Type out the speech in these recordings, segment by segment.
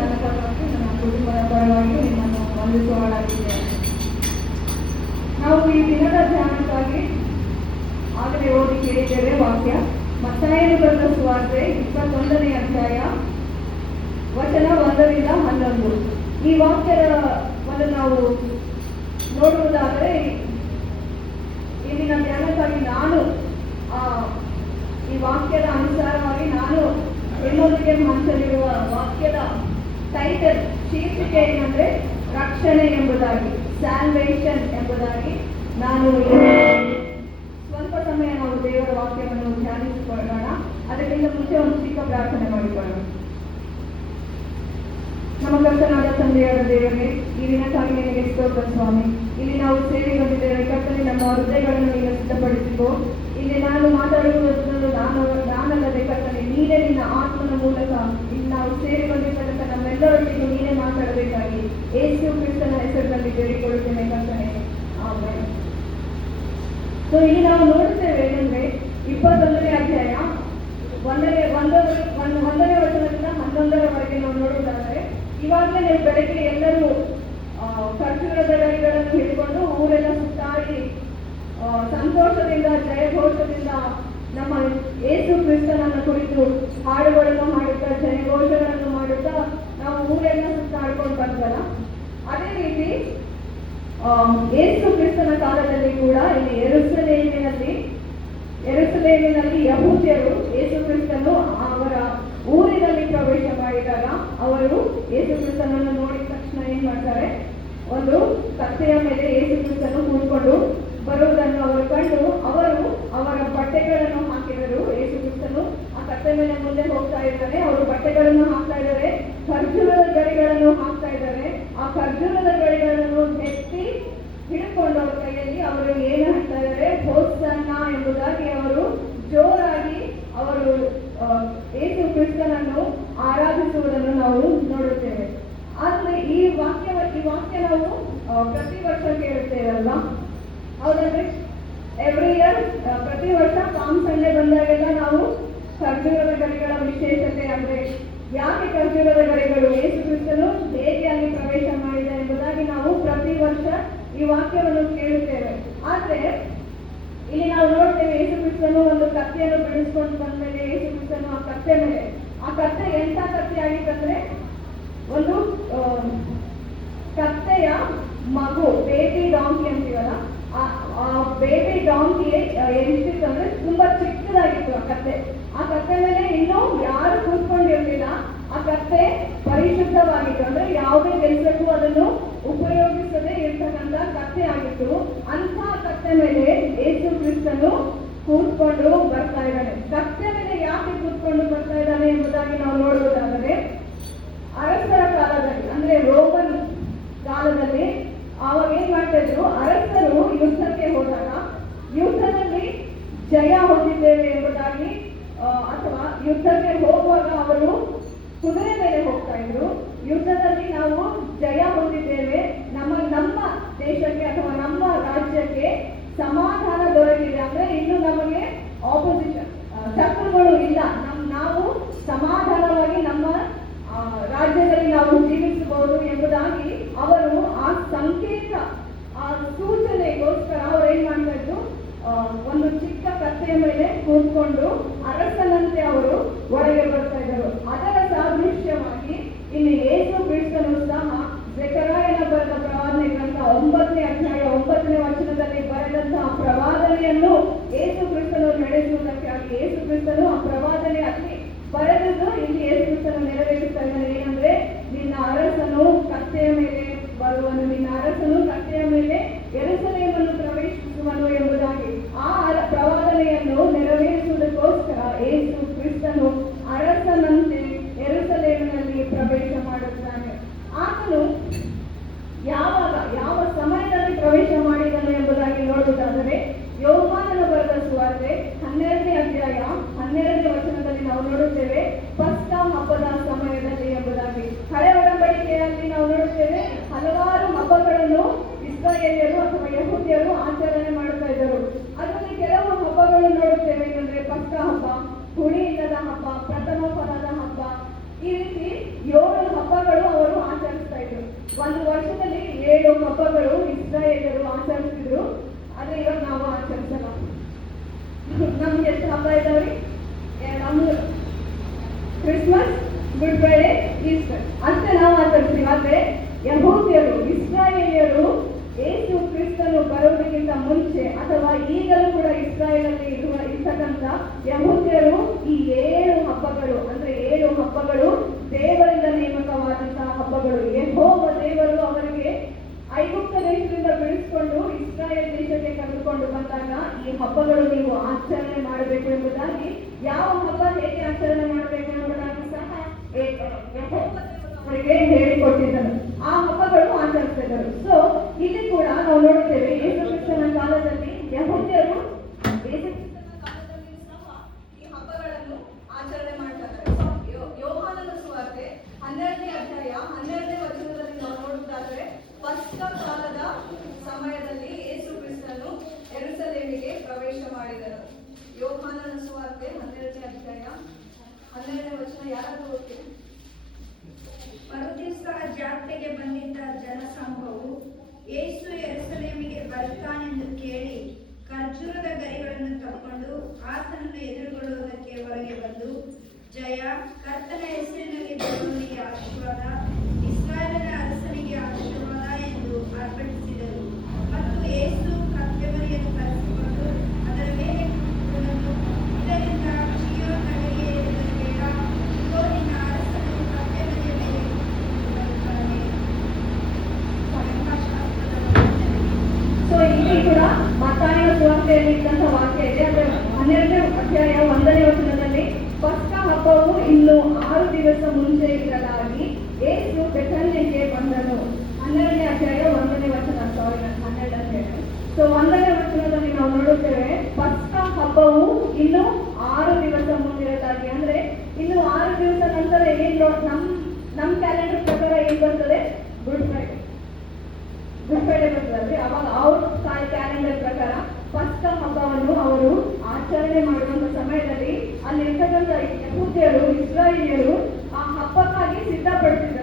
ನನ್ನ ಪರವಾಗಿ ನನ್ನ ಕುಟುಂಬದ ಪರವಾಗಿ ನಿಮ್ಮನ್ನು ವಂದಿಸುವಳಾಗಿದ್ದೇನೆ. ನಾವು ಈ ದಿನದ ಧ್ಯಾನಕ್ಕಾಗಿ ಆಗಲೇ ಓದಿ ಕೇಳಿದ್ದೇವೆ ವಾಕ್ಯ. ಮತ್ತಾಯನು ಬರೆದ ಸುವಾರ್ತೆ 21ನೇ ಅಧ್ಯಾಯ ವಚನ 1ರಿಂದ 11. ಈ ವಾಕ್ಯವನ್ನು ನಾವು ನೋಡುವುದಾದರೆ ಇಂದಿನ ಧ್ಯಾನಕ್ಕಾಗಿ ನಾನು ಈ ವಾಕ್ಯದ ಅನುಸಾರವಾಗಿ ನಾನು ನಿಮ್ಮೊಂದಿಗೆ ಹಂಚಲಿರುವ ವಾಕ್ಯದ ಟೈಟಲ್ ಶೀರ್ಷಿಕೆ ಏನಂದ್ರೆ ರಕ್ಷಣೆ ಎಂಬುದಾಗಿ, ಸ್ಯಾಲ್ವೇಷನ್ ಎಂಬುದಾಗಿ. ನಾನು ಸ್ವಲ್ಪ ಸಮಯ ನಾವು ದೇವರ ವಾಕ್ಯವನ್ನು ಧ್ಯಾನಿಸಿಕೊಳ್ಳೋಣ. ಅದಕ್ಕಿಂತ ಮುಂಚೆ ಒಂದು ಚಿಕ್ಕ ಪ್ರಾರ್ಥನೆ ಮಾಡಿಕೊಳ್ಳೋಣ. ನಮ್ಮ ಕರ್ತನಾದ ತಂದೆಯಾದ ದೇವರೇ, ಈ ದಿನಕ್ಕಾಗಿ ನಿನಗೆ ಸ್ತೋತ್ರ ಸ್ವಾಮಿ. ಇಲ್ಲಿ ನಾವು ಸೇರಿ ಬಂದಿದ್ದೇವೆ ಕರ್ತನೆ, ನಮ್ಮ ಹೃದಯಗಳನ್ನು ನೀನು ಸಿದ್ಧಪಡಿಸಿಕೋ. ಇಲ್ಲಿ ನಾನು ಮಾತಾಡುವುದನ್ನು ನಾನಲ್ಲದೆ ಕರ್ತನೆ, ನೀನೇ ನಿನ್ನ ಆತ್ಮನ ಮೂಲಕ ಇಲ್ಲಿ ನಾವು ಸೇರಿ ಬಂದಿದ್ದಕ್ಕೆ ನಮ್ಮೆಲ್ಲರೊಟ್ಟಿಗೂ ನೀನೇ ಮಾತಾಡಬೇಕಾಗಿ ಯೇಸು ಕ್ರಿಸ್ತನ ಹೆಸರಿನಲ್ಲಿ ಬೇಡಿಕೊಳ್ಳುತ್ತೇನೆ ಕರ್ತನೆ, ಆಮೆನ್. ಸೊ ಇಲ್ಲಿ ನಾವು ನೋಡುತ್ತೇವೆ ಏನಂದ್ರೆ 21ನೇ ಅಧ್ಯಾಯ 1ನೇ ವಚನದಿಂದ 11ರವರೆಗೆ ನಾವು ನೋಡುವುದಾದರೆ, ಇವಾಗಲೇ ನೀವು ಬೆಳಗ್ಗೆ ಎಲ್ಲರೂ ಖರ್ಜೂರದ ಗರಿಗಳನ್ನು ಹಿಡ್ಕೊಂಡು ಊರೆಲ್ಲ ಸುತ್ತಾಡಿ ಸಂತೋಷದಿಂದ ಜಯಘೋಷದಿಂದ ನಮ್ಮ ಯೇಸು ಕ್ರಿಸ್ತನನ್ನು ಕುರಿತು ಹಾಡುಗಳನ್ನು ಹಾಡುತ್ತಾ ಜಯಘೋಷಗಳನ್ನು ಮಾಡುತ್ತಾ ನಾವು ಊರೆಲ್ಲ ಸುತ್ತಾಡ್ಕೊಂಡು ಬಂದಲ್ಲ. ಅದೇ ರೀತಿ ಯೇಸು ಕ್ರಿಸ್ತನ ಕಾಲದಲ್ಲಿ ಕೂಡ ಇಲ್ಲಿ ಯೆರೂಸಲೇಮಿನಲ್ಲಿ ಯಹೂದ್ಯರು ಯೇಸು ಕ್ರಿಸ್ತನು ಅವರ ಊರಿನಲ್ಲಿ ಪ್ರವೇಶ ಮಾಡಿದಾಗ ಅವರು ಯೇಸು ಕ್ರಿಸ್ತನನ್ನು ನೋಡಿದ ತಕ್ಷಣ ಏನ್ ಮಾಡ್ತಾರೆ, ಒಂದು ಕತ್ತೆಯ ಮೇಲೆ ಯೇಸು ಕ್ರಿಸ್ತನು ಕೂತ್ಕೊಂಡು ಬರುವುದನ್ನು ಅವರು ಕಂಡು ಅವರು ಅವರ ಬಟ್ಟೆಗಳನ್ನು ಹಾಕಿದರು. ಯೇಸು ಕ್ರಿಸ್ತನು ಆ ಕತ್ತೆ ಮೇಲೆ ಮುಂದೆ ಹೋಗ್ತಾ ಇದ್ದಾರೆ, ಅವರು ಬಟ್ಟೆಗಳನ್ನು ಹಾಕ್ತಾ ಇದ್ದಾರೆ, ಖರ್ಜೂರದ ಗರಿಗಳನ್ನು ಹಾಕ್ತಾ ಇದ್ದಾರೆ. ಆ ಖರ್ಜೂರದ ಗರಿಗಳನ್ನು ಎತ್ತಿ ಹಿಡ್ಕೊಂಡು ಅವರ ಕೈಯಲ್ಲಿ ಅವರು ಏನು ಹಾಕ್ತಾ ಇದ್ದಾರೆ, ಹೋಸನ್ನ ಎಂಬುದಾಗಿ ಅವರು ಜೋರಾಗಿ ಅವರು ಯೇಸು ಕ್ರಿಸ್ತನನ್ನು ಆರಾಧಿಸುವುದನ್ನು ನಾವು ನೋಡುತ್ತೇವೆ. ಆದ್ರೆ ಈ ವಾಕ್ಯ ನಾವು ಪ್ರತಿ ವರ್ಷ ಕೇಳುತ್ತೇವಲ್ವಾ, ಹೌದಂದ್ರೆ ಎವ್ರಿ ಇಯರ್ ಪ್ರತಿ ವರ್ಷ ಪಾಮ್ ಸಂಡೆ ಬಂದಾಗೆಲ್ಲ ನಾವು ಖರ್ಜೂರದ ಗರಿಗಳ ವಿಶೇಷತೆ ಅಂದ್ರೆ ಯಾಕೆ ಖರ್ಜೂರದ ಗರಿಗಳು, ಯೇಸು ಕ್ರಿಸ್ತನು ಹೇಗೆ ಅಲ್ಲಿ ಪ್ರವೇಶ ಮಾಡಿದ ಎಂಬುದಾಗಿ ನಾವು ಪ್ರತಿ ವರ್ಷ ಈ ವಾಕ್ಯವನ್ನು ಕೇಳುತ್ತೇವೆ. ಆದ್ರೆ ಇಲ್ಲಿ ನಾವು ನೋಡ್ತೇವೆ ಯೇಸು ಕ್ರಿಸ್ತನು ಒಂದು ಕತ್ತೆಯನ್ನು ಬಿಡಿಸ್ಕೊಂಡು ಬಂದ ಮೇಲೆ ಯೇಸು ಕ್ರಿಸ್ತನು ಆ ಕತ್ತೆ ಎಂಥ ಕತ್ತೆ ಆಗಿತ್ತಂದ್ರೆ ಒಂದು ಕತ್ತೆಯ ಮಗು, ಬೇಬಿ ಡಾಂಕಿ ಅಂತೀವಲ್ಲ, ಆ ಬೇಬಿ ಡಾಂಕಿ ಎಷ್ಟಿತ್ತು ಅಂದ್ರೆ ತುಂಬಾ ಚಿಕ್ಕದಾಗಿತ್ತು ಆ ಕತ್ತೆ ಮೇಲೆ ಇನ್ನೂ ಯಾರು ಕೂತ್ಕೊಂಡಿರ್ಲಿಲ್ಲ. ಆ ಕತ್ತೆ ಪರಿಶುದ್ಧವಾಗಿತ್ತು, ಅಂದ್ರೆ ಯಾವುದೇ ಕೆಲಸಕ್ಕೂ ಅದನ್ನು ಉಪಯೋಗಿಸದೆ ಇರ್ತಕ್ಕಂಥ ಕತ್ತೆ ಆಗಿತ್ತು. ಅಂತ ಕತ್ತೆ ಮೇಲೆ ಯೇಸು ಕ್ರಿಸ್ತನು ಕೂತ್ಕೊಂಡು ಬರ್ತಾ ಇದ್ದಾನೆ. ಕತ್ತೆ ಮೇಲೆ ಯಾಕೆ ಕೂತ್ಕೊಂಡು ಬರ್ತಾ ಇದ್ದಾನೆ ಎಂಬುದಾಗಿ ನಾವು ನೋಡುವುದಾದರೆ, ಅರಸರ ಕಾಲದಲ್ಲಿ ಅಂದ್ರೆ ರೋಮನ್ ಕಾಲದಲ್ಲಿ ಅವಾಗ ಏನ್ ಮಾಡ್ತಾ ಇದ್ರು, ಅರಸರು ಯುದ್ಧಕ್ಕೆ ಹೋದಾಗ ಯುದ್ಧದಲ್ಲಿ ಜಯ ಹೊಂದಿದ್ದೇವೆ ಎಂಬುದಾಗಿ ಅಥವಾ ಯುದ್ಧಕ್ಕೆ ಹೋಗುವಾಗ ಅವರು ಕುದುರೆ ಮೇಲೆ ಹೋಗ್ತಾ ಇದ್ರು. ಯುದ್ಧದಲ್ಲಿ ನಾವು ಜಯ ಹೊಂದಿದ್ದೇವೆ, ನಮ್ಮ ದೇಶಕ್ಕೆ ಅಥವಾ ನಮ್ಮ ರಾಜ್ಯಕ್ಕೆ ಸಮಾಧಾನ ದೊರಕಿದೆ, ಅಂದ್ರೆ ಇನ್ನು ನಮಗೆ ಆಪೋಸಿಷನ್ ಶತ್ರುಗಳು ಇಲ್ಲ, ನಾವು ಸಮಾಧಾನವಾಗಿ ನಮ್ಮ ರಾಜ್ಯದಲ್ಲಿ ನಾವು ಜೀವಿಸಬಹುದು ಎಂಬುದಾಗಿ ಅವರು ಆ ಸಂಕೇತ ಆ ಸೂಚನೆಗೋಸ್ಕರ ಅವರು ಏನ್ ಮಾಡ್ತಾ ಇದ್ರು, ಒಂದು ಚಿಕ್ಕ ಕತ್ತೆಯ ಮೇಲೆ ಕೂತ್ಕೊಂಡು ಅರಸನಂತೆ ಅವರು ಒಳಗೆ ಬರ್ತಾ ಇದ್ದರು. ಅದರ ಸಾದೃಶ್ಯವಾಗಿ ಇಲ್ಲಿ ಯೇಸು ಕ್ರಿಸ್ತನು ಸಹ ಜೆಕರಾಯನ ಬರೆದ ಪ್ರವಾದನೆ ಗ್ರಂಥ 9ನೇ ಅಧ್ಯಾಯ 9ನೇ ವಚನದಲ್ಲಿ ಬರೆದಂತಹ ಪ್ರವಾದನೆಯನ್ನು ಯೇಸು ಕ್ರಿಸ್ತನು ನಡೆಸುವುದಕ್ಕಾಗಿ ಯೇಸು ಕ್ರಿಸ್ತನು ಆ ಪ್ರವಾದನೆ ಅಲ್ಲಿ ಬರೆದದ್ದು ಇಲ್ಲಿ ಯೇಸು ಕ್ರಿಸ್ತನು ನೆರವೇರಿಸ್ತಾ ಇದ್ದಾನೆ. ಏನಂದ್ರೆ, ನಿನ್ನ ಅರಸನು ಕತ್ತೆಯ ಮೇಲೆ ಬರುವನು, ನಿನ್ನ ಅರಸನು ಕತ್ತೆಯ ಮೇಲೆ ಯೆರೂಸಲೇಮನ್ನು ಪ್ರವೇಶಿಸುವನು ಎಂಬುದಾಗಿ ಆ ಪ್ರವಾದನೆಯನ್ನು ನೆರವೇರಿಸುವುದಕ್ಕೋಸ್ಕರ ಯೇಸು ಕ್ರಿಸ್ತನು ಅರಸನಂತೆ ಯೆರೂಸಲೇಮಿನಲ್ಲಿ ಪ್ರವೇಶ ಮಾಡುತ್ತಾನೆ. ಆತನು ಯಾವ ಸಮಯದಲ್ಲಿ ಪ್ರವೇಶ ಮಾಡಿದನು ಎಂಬುದಾಗಿ ನೋಡುವುದಾದರೆ, ಯೋಹಾನನ ಬರೆದ ಸುವಾರ್ತೆ 12ನೇ ಅಧ್ಯಾಯ 12ನೇ ವಚನದಲ್ಲಿ ನಾವು ನೋಡುತ್ತೇವೆ, ಪಸ್ಕ ಹಬ್ಬದ ಸಮಯದಲ್ಲಿ ಎಂಬುದಾಗಿ. ಹಳೆ ಒಡಂಬಡಿಕೆಯಲ್ಲಿ ನಾವು ನೋಡುತ್ತೇವೆ ಹಲವಾರು ಹಬ್ಬಗಳನ್ನು ಒಂದು ವರ್ಷದಲ್ಲಿ 7 ಹಬ್ಬಗಳು ಇಸ್ರಾಯೇಲರು ಆಚರಿಸ್ತಿದ್ರು. ಆದ್ರೆ ಇವಾಗ ನಾವು ಆಚರಿಸಲ್ಲ. ನಮ್ಗೆ ಎಷ್ಟು ಹಬ್ಬ ಇದಾವ್ರಿ? ನಮ್ಗೆ ಕ್ರಿಸ್ಮಸ್, ಗುಡ್ ಫ್ರೈಡೆ, ಈಸ್ಟರ್ ಅಷ್ಟೇ ನಾವು ಆಚರಿಸ್ತೀವಿ. ಆದ್ರೆ ಯಹೂದ್ಯರು, ಇಸ್ರಾಯೇಲಿಯರು ಯೇಸು ಕ್ರಿಸ್ತನು ಬರುವುದಕ್ಕಿಂತ ಮುಂಚೆ ಅಥವಾ ಈಗಲೂ ಕೂಡ ಇಸ್ರಾಯೇಲಲ್ಲಿ ಇರ್ತಕ್ಕಂಥ ಯಹೂದ್ಯರು ಈ 7 ಹಬ್ಬಗಳು, ಅಂದ್ರೆ 7 ಹಬ್ಬಗಳು ದೇವರಿಂದ ನೇಮಕವಾದಂತಹ ಹಬ್ಬಗಳು. ಯೆಹೋವ ದೇವರು ಅವರಿಗೆ ಐಗುಪ್ತ ದೇಶದಿಂದ ಬಿಡಿಸಿಕೊಂಡು ಇಸ್ರಾಯೇಲ್ ದೇಶಕ್ಕೆ ಕರೆದುಕೊಂಡು ಬಂದಾಗ ಈ ಹಬ್ಬಗಳು ನೀವು ಆಚರಣೆ ಮಾಡಬೇಕು ಎಂಬುದಾಗಿ, ಯಾವ ಹಬ್ಬ ಹೇಗೆ ಆಚರಣೆ ಮಾಡಬೇಕು ಎಂಬುದಾಗಿ ಸಹ ಅವರಿಗೆ ಹೇಳಿಕೊಟ್ಟಿದ್ದರು. ಆ ಹಬ್ಬಗಳು ಆಚರಿಸಿದರು. ಸೊ ಇಲ್ಲಿ ಕೂಡ ನಾವು ನೋಡುತ್ತೇವೆ, ಯೇಸು ಕ್ರಿಸ್ತನ ಕಾಲದಲ್ಲಿ ಯಹೂದ್ಯರು ಯೇಸು ಕ್ರಿಸ್ತನ ಕಾಲದಲ್ಲಿ ಸಹ ಈ ಹಬ್ಬಗಳನ್ನು ಆಚರಣೆ ಮಾಡ್ತಾರೆ. ಯೋಹಾನನ ಸುವಾರ್ತೆ 12ನೇ ಅಧ್ಯಾಯ 12ನೇ ವಚನದಲ್ಲಿ ನಾವು ನೋಡುವುದಾದರೆ, ಪಸ್ಕ ಕಾಲದ ಸಮಯದಲ್ಲಿ ಯೇಸು ಕ್ರಿಸ್ತನು ಯೆರೂಸಲೇಮಿಗೆ ಪ್ರವೇಶ ಮಾಡಿದನು. ಯೋಹಾನನ ಸುವಾರ್ತೆ 12ನೇ ಅಧ್ಯಾಯ 12ನೇ ವಚನ ಯಾರಾದರೂ ಓದ್ತೀರಿ? ಮರುದಿವಸ ಜಾತ್ರೆಗೆ ಬಂದಿದ್ದ ಜನಸಮೂಹವು ಯೇಸು ಯೆರೂಸಲೇಮಿಗೆ ಬರುತ್ತಾನೆಂದು ಕೇಳಿ ಖರ್ಜೂರದ ಗರಿಗಳನ್ನು ತಕ್ಕೊಂಡು ಆತನನ್ನು ಎದುರುಗೊಳ್ಳುವುದಕ್ಕೆ ಹೊರಗೆ ಬಂದು, ಜಯ, ಕರ್ತನ ಹೆಸರಿನಲ್ಲಿ ಬರುವವನಿಗೆ ಆಶೀರ್ವಾದ, ಇಸ್ರಾಯೇಲನ ಅರಸನಿಗೆ ಆಶೀರ್ವಾದ ಎಂದು ಆರ್ಭಟಿಸಿದರು. ಮತ್ತು ಯೇಸು ಕತ್ತೆಮರಿಯನ್ನು ಕರೆಸಿಕೊಂಡು ಅದರ ಮೇಲೆ ಕುಳಿತುಕೊಂಡನು. ಇದರಿಂದ ಚೀಯೋನ್ ನಗರಿಗೆ ಏರಲು ಬೇಡ, ಇಗೋ ನಿನ್ನ ಅರಸನು ಕತ್ತೆಮರಿಯ ಮೇಲೆ ಕುಳಿತುಕೊಂಡಿರುತ್ತಾನೆ. ಸೊ ಇಲ್ಲಿ ಕೂಡ ಮತ್ತಾಯನ ಸುವಾರ್ತೆಯಲ್ಲಿ ಇದ್ದಂತಹ ವಾಕ್ಯ ಇದೆ. ಅಂದ್ರೆ 12ನೇ ಅಧ್ಯಾಯ 1ನೇ ವಚನದಲ್ಲಿ, ಪಸ್ಕ ಹಬ್ಬವು ಇನ್ನು 6 ದಿವಸ ಮುಂಚೆ ಇರಲಾಗಿ ಯೇಸು ಬೆಥಾನ್ಯಕ್ಕೆ ಬಂದನು. 12ನೇ ಅಧ್ಯಾಯ 1ನೇ ವಚನ, 12ನೇ ಅಧ್ಯಾಯ. ಸೊ 1ನೇ ವಚನದಲ್ಲಿ ನಾವು ನೋಡುತ್ತೇವೆ, ಪಸ್ಕ ಹಬ್ಬವು ಇನ್ನು 6 ದಿವಸ ಮುಂದಿರಲಾಗಿ. ಅಂದ್ರೆ ಇನ್ನು 6 ದಿವಸ ನಂತರ ನಮ್ ಕ್ಯಾಲೆಂಡರ್ ಪ್ರಕಾರ ಏನ್ ಬರ್ತದೆ? ಗುಡ್ ಫ್ರೈಡೆ ಬರ್ತದೆ. ಅವಾಗ ಅವ್ರ ಕ್ಯಾಲೆಂಡರ್ ಪ್ರಕಾರ ಪಸ್ಕ ಹಬ್ಬವನ್ನು ಅವರು ಆಚರಣೆ ಮಾಡುವಂತ ಸಮಯದಲ್ಲಿ ಅಲ್ಲಿರ್ತಕ್ಕಂಥ ಯಹೂದ್ಯರು, ಇಸ್ರಾಯೇಲಿಯರು ಆ ಹಬ್ಬಕ್ಕಾಗಿ ಸಿದ್ಧಪಡ್ತಿದ್ರು.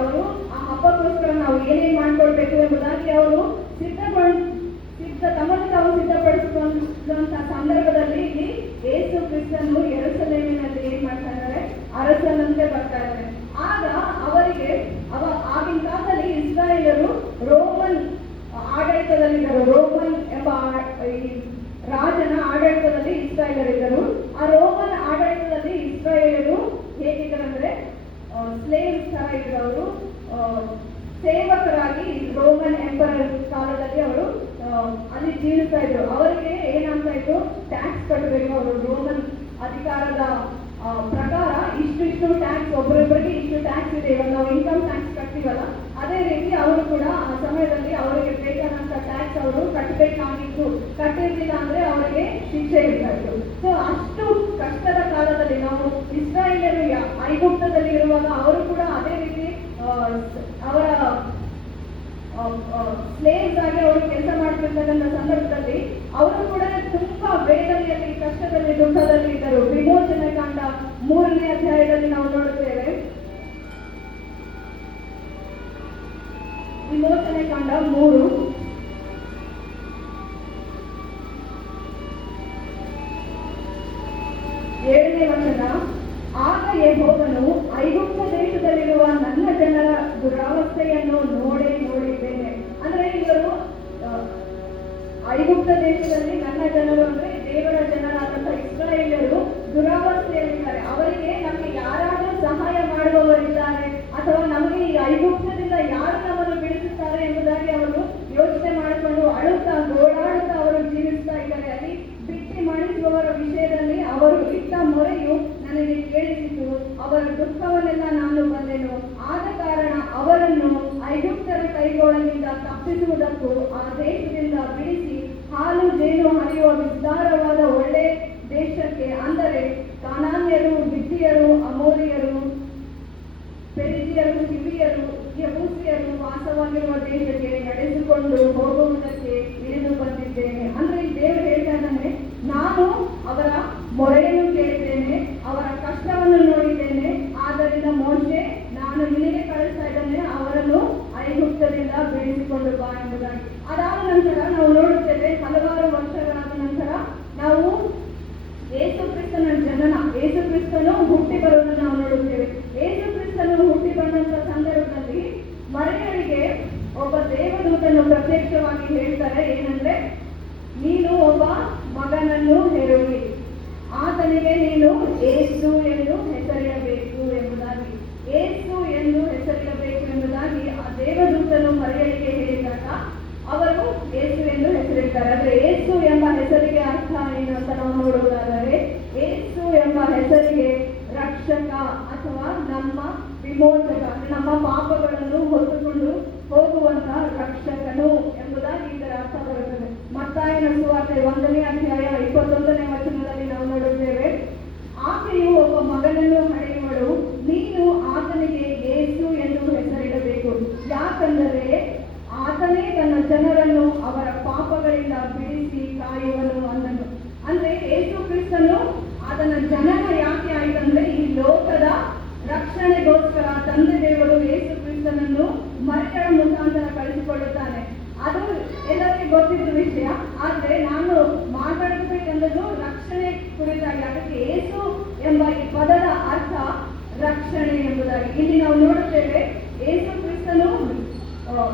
ಅವರು ಆ ಹಬ್ಬಕ್ಕೋಸ್ಕರ ನಾವು ಏನೇನ್ ಮಾಡ್ಕೊಳ್ಬೇಕು ಎಂಬುದಾಗಿ ಅವರು ತಮ್ಮನ್ನು ತಾವು ಸಿದ್ಧಪಡಿಸುವಂತಹ ಸಂದರ್ಭದಲ್ಲಿ ಇಲ್ಲಿ ಯೇಸು ಕ್ರಿಸ್ತನು ಯೆರೂಸಲೇಮಿನಲ್ಲಿ ಏನ್ ಮಾಡ್ತಾ ಇದ್ದಾರೆ? ಅರಸನಂತೆ ಬರ್ತಾ ಇದ್ದಾರೆ. ಆಗ ಅವರಿಗೆ ಆಗಿನ ಕಾಲದಲ್ಲಿ ಇಸ್ರಾಯೇಲರು ರೋಮನ್ ಆಡಳಿತದಲ್ಲಿದ್ದರು. ರೋಮನ್ ಎಂಬ ರಾಜನ ಆಡಳಿತದಲ್ಲಿ ಇಸ್ರಾಯೇಲರಿದ್ದರು. ಆ ರೋಮನ್ ಆಡಳಿತದಲ್ಲಿ ಇಸ್ರಾಯೇಲರು ಹೇಗಿದ್ದರಂದ್ರೆ ಸ್ಲೇವ್ಸ್ ತರ ಇದ್ರು. ಅವರು ಸೇವಕರಾಗಿ ರೋಮನ್ ಎಂಪರರ್ ಕಾಲದಲ್ಲಿ ಅವರು ಅಲ್ಲಿ ಜೀವಿಸ್ತಾ ಇದ್ರು. ಅವರಿಗೆ ಏನಾಗ್ತಾ ಇತ್ತು? ಟ್ಯಾಕ್ಸ್ ಕಟ್ಟಬೇಕು. ಅವರು ರೋಮನ್ ಅಧಿಕಾರದ ಪ್ರಕಾರ ಇಷ್ಟು ಟ್ಯಾಕ್ಸ್, ಒಬ್ಬರೊಬ್ಬರಿಗೆ ಇಷ್ಟು ಟ್ಯಾಕ್ಸ್ ಇದೆ. ಇವಾಗ ನಾವು ಇನ್ಕಮ್ ಟ್ಯಾಕ್ಸ್ ಕಟ್ತೀವಲ್ಲ, ಅದೇ ರೀತಿ ಅವರು ಕೂಡ ಆ ಸಮಯದಲ್ಲಿ ಅವರಿಗೆ ಬೇಕಾದಂತ ಟ್ಯಾಕ್ಸ್ ಅವರು ಕಟ್ಟಬೇಕಾಗಿತ್ತು. ಕಟ್ಟಿರ್ಲಿಲ್ಲ ಅಂದ್ರೆ ಅವರಿಗೆ ಶಿಕ್ಷೆ ಇರ್ತಾ ಇತ್ತು. ಸೊ ಅಷ್ಟು ಕಷ್ಟದ ಕಾಲದಲ್ಲಿ ನಾವು ಇಸ್ರಾಯೇಲರು ಐಗುಪ್ತದಲ್ಲಿ ಇರುವಾಗ ಅವರು ಕೂಡ ಅದೇ ರೀತಿ ಅವರ ಸ್ಲೇವ್ಸ್ ಆಗಿ ಅವರು ಕೆಲಸ ಮಾಡ್ತಿರ್ತಕ್ಕಂಥ ಸಂದರ್ಭದಲ್ಲಿ ಅವರು ಕೂಡ ತುಂಬಾ ವೇದನೆಯಲ್ಲಿ, ಕಷ್ಟದಲ್ಲಿ, ದುಃಖದಲ್ಲಿ ಇದ್ದರು. ವಿಮೋಚನೆ ಕಾಂಡ 3ನೇ ಅಧ್ಯಾಯದಲ್ಲಿ ನಾವು ನೋಡುತ್ತೇವೆ. ವಿಮೋಚನೆ ಕಾಂಡ 3 7ನೇ ವಚನ, ಆಗ ಯೆಹೋವನು ಐಗುಪ್ತ ದೇಶದಲ್ಲಿರುವ ನನ್ನ ಜನರ ದುರಾವಸ್ಥೆಯನ್ನು ನೋಡಿದ್ದೇನೆ. ಅಂದ್ರೆ ಇವರು ಐಗುಪ್ತ ದೇಶದಲ್ಲಿ ನನ್ನ ಜನರು ಅಂದ್ರೆ ದೇವರ ಜನರಾದಂತಹ ಇಸ್ರಾಯೇಲರು ದುರಾವಸ್ಥೆಯಲ್ಲಿದ್ದಾರೆ. ಅವರಿಗೆ ನಮಗೆ ಯಾರಾದರೂ ಸಹಾಯ ಮಾಡುವವರಿದ್ದಾರೆ ಅಥವಾ ನಮಗೆ ಈ ಐಗುಪ್ತದಿಂದ ಯಾರು ನಮ್ಮನ್ನು ಬಿಡಿಸುತ್ತಾರೆ ಎಂಬುದಾಗಿ ಅವರು ಯೋಚನೆ ಮಾಡಿಕೊಂಡು ಅಳುತ್ತಾ ಗೋಳಾಡುತ್ತಾ ಅವರು ಜೀವಿಸ್ತಾ ಇದ್ದಾರೆ. ಅಲ್ಲಿ ಬಿಟ್ಟಿ ಮಾಡಿಸುವವರ ವಿಷಯದಲ್ಲಿ ಅವರು ಇಟ್ಟ ಮೊರೆಯು ನನಗೆ ಕೇಳಿಸಿತು. ಅವರ ದುಃಖವನ್ನೆಲ್ಲ ನಾನು ಬಂದೆನು. ಆದ ಕಾರಣ ಅವರನ್ನು ಐಗುಪ್ತರ ಕೈಗೊಳಗಿಂದ ತಪ್ಪಿಸುವುದಕ್ಕೂ ಆ ದೇಶದಿಂದ ಬಿಡಿಸಿ ಹಾಲು ಜೇನು ಹರಿಯುವ ವಿಸ್ತಾರವಾದ ಒಳ್ಳೆ ದೇಶಕ್ಕೆ, ಅಂದರೆ ಕಾನಾನ್ಯರು, ಹಿತ್ತಿಯರು, ಅಮೋರಿಯರು, ಪೆರಿಜಿಯರು, ಹಿವಿಯರು, ಯಬೂಸಿಯರು ವಾಸವಾಗಿರುವ ದೇಶಕ್ಕೆ ನಡೆಸಿಕೊಂಡು ಹೋಗುವುದಕ್ಕೆ ಇಳಿದು ಬಂದಿದ್ದೇನೆ. ಅಂದ್ರೆ ಈ ದೇವರು ಹೇಳ್ತಾ ಇದ್ದಾನೆ, ನಾನು ಅವರ ಮೊರೆಯನ್ನು ಕೇಳಿದ್ದೇನೆ, ಅವರ ಕಷ್ಟವನ್ನು ನೋಡಿದ್ದೇನೆ. ಆದ್ದರಿಂದ ಮೋಶೆ, ನಾನು ನಿನಗೆ ಕಳಿಸ್ತಾ ಇದ್ದೇನೆ, ಅವರನ್ನು ನಂತರ ನಾವು ನೋಡುತ್ತೇವೆ, ಹಲವಾರು ವರ್ಷಗಳಾದ ನಂತರ ನಾವು ಯೇಸು ಕ್ರಿಸ್ತನ ಜನನ, ಯೇಸು ಕ್ರಿಸ್ತನು ಹುಟ್ಟಿ ಬರುವುದನ್ನು ನಾವು ನೋಡುತ್ತೇವೆ. ಯೇಸು ಕ್ರಿಸ್ತನು ಹುಟ್ಟಿ ಬಂದಂತ ಸಂದರ್ಭದಲ್ಲಿ ಮರಿಯಳಿಗೆ ಒಬ್ಬ ದೇವದೂತನು ಪ್ರತ್ಯಕ್ಷವಾಗಿ ಹೇಳ್ತಾರೆ, ಏನಂದ್ರೆ ನೀನು ಒಬ್ಬ ಮಗನನ್ನು ಹೆರುವಿ, ಆತನಿಗೆ ನೀನು ಯೇಸು ಎಂದು ಹೆಸರಿಡಬೇಕು ಎಂಬುದಾಗಿ, ಯೇಸು ಎಂದು ಹೆಸರಿಡಬೇಕು ಎಂಬುದಾಗಿ ಆ ದೇವದೂತನು ಮರಿಯಳಿಗೆ ಹೇಳಿದಾಗ ಅವರು ಯೇಸು ಎಂದು ಹೆಸರಿಡ್ತಾರೆ. ಆದರೆ ಯೇಸು ಎಂಬ ಹೆಸರಿಗೆ ಅರ್ಥ ಏನು ಅಂತ ನಾವು ನೋಡುವುದಾದರೆ, ಯೇಸು ಎಂಬ ಹೆಸರಿಗೆ ರಕ್ಷಕ ಅಥವಾ ನಮ್ಮ ವಿಮೋಚಕ, ನಮ್ಮ ಪಾಪಗಳನ್ನು ಹೊತ್ತುಕೊಂಡು ಹೋಗುವಂತ ರಕ್ಷಕನು ಎಂಬುದಾಗಿ ಇದರ ಅರ್ಥ ಬರುತ್ತದೆ. ಮತ್ತಾಯನ ಸುವಾರ್ತೆ 1ನೇ ಅಧ್ಯಾಯ 21ನೇ ವಚನದಲ್ಲಿ ನಾವು ನೋಡುತ್ತೇವೆ, ಆಕೆಯು ಒಬ್ಬ ಮಗನನ್ನು ಹಡೆಯುವಳು, ನೀನು ಆತನಿಗೆ ಯೇಸು ಎಂದು ಹೆಸರಿಡಬೇಕು, ಯಾಕಂದರೆ ಆತನೇ ತನ್ನ ಜನರನ್ನು ಅವರ ಪಾಪಗಳಿಂದ ಬಿಡಿಸಿ ಕಾಯುವನು ಅಂದನು. ಅಂದ್ರೆ ಯೇಸು ಕ್ರಿಸ್ತನು ಆತನ ಜನನ ಯಾಕೆ ಆಯ್ತಂದ್ರೆ ಈ ಲೋಕದ ರಕ್ಷಣೆಗೋಸ್ಕರ ತಂದೆ ದೇವರು ಯೇಸು ಕ್ರಿಸ್ತನನ್ನು ಮರಿಯಳ ಮುಖಾಂತರ ಕಳಿಸಿಕೊಳ್ಳುತ್ತಾನೆ. ಅದು ಎಲ್ಲರಿಗೆ ಗೊತ್ತಿದ್ದ ವಿಷಯ. ಆದ್ರೆ ನಾನು ಮಾತಾಡಬೇಕೆಂಬುದು ರಕ್ಷಣೆ ಕುರಿತಾಗಿ. ಅದಕ್ಕೆ ಯೇಸು ಎಂಬ ಈ ಪದದ ಅರ್ಥ ರಕ್ಷಣೆ ಎಂಬುದಾಗಿ. ಇಲ್ಲಿ ನಾವು ನೋಡುತ್ತೇವೆ, ಯೇಸು ಕ್ರಿಸ್ತನು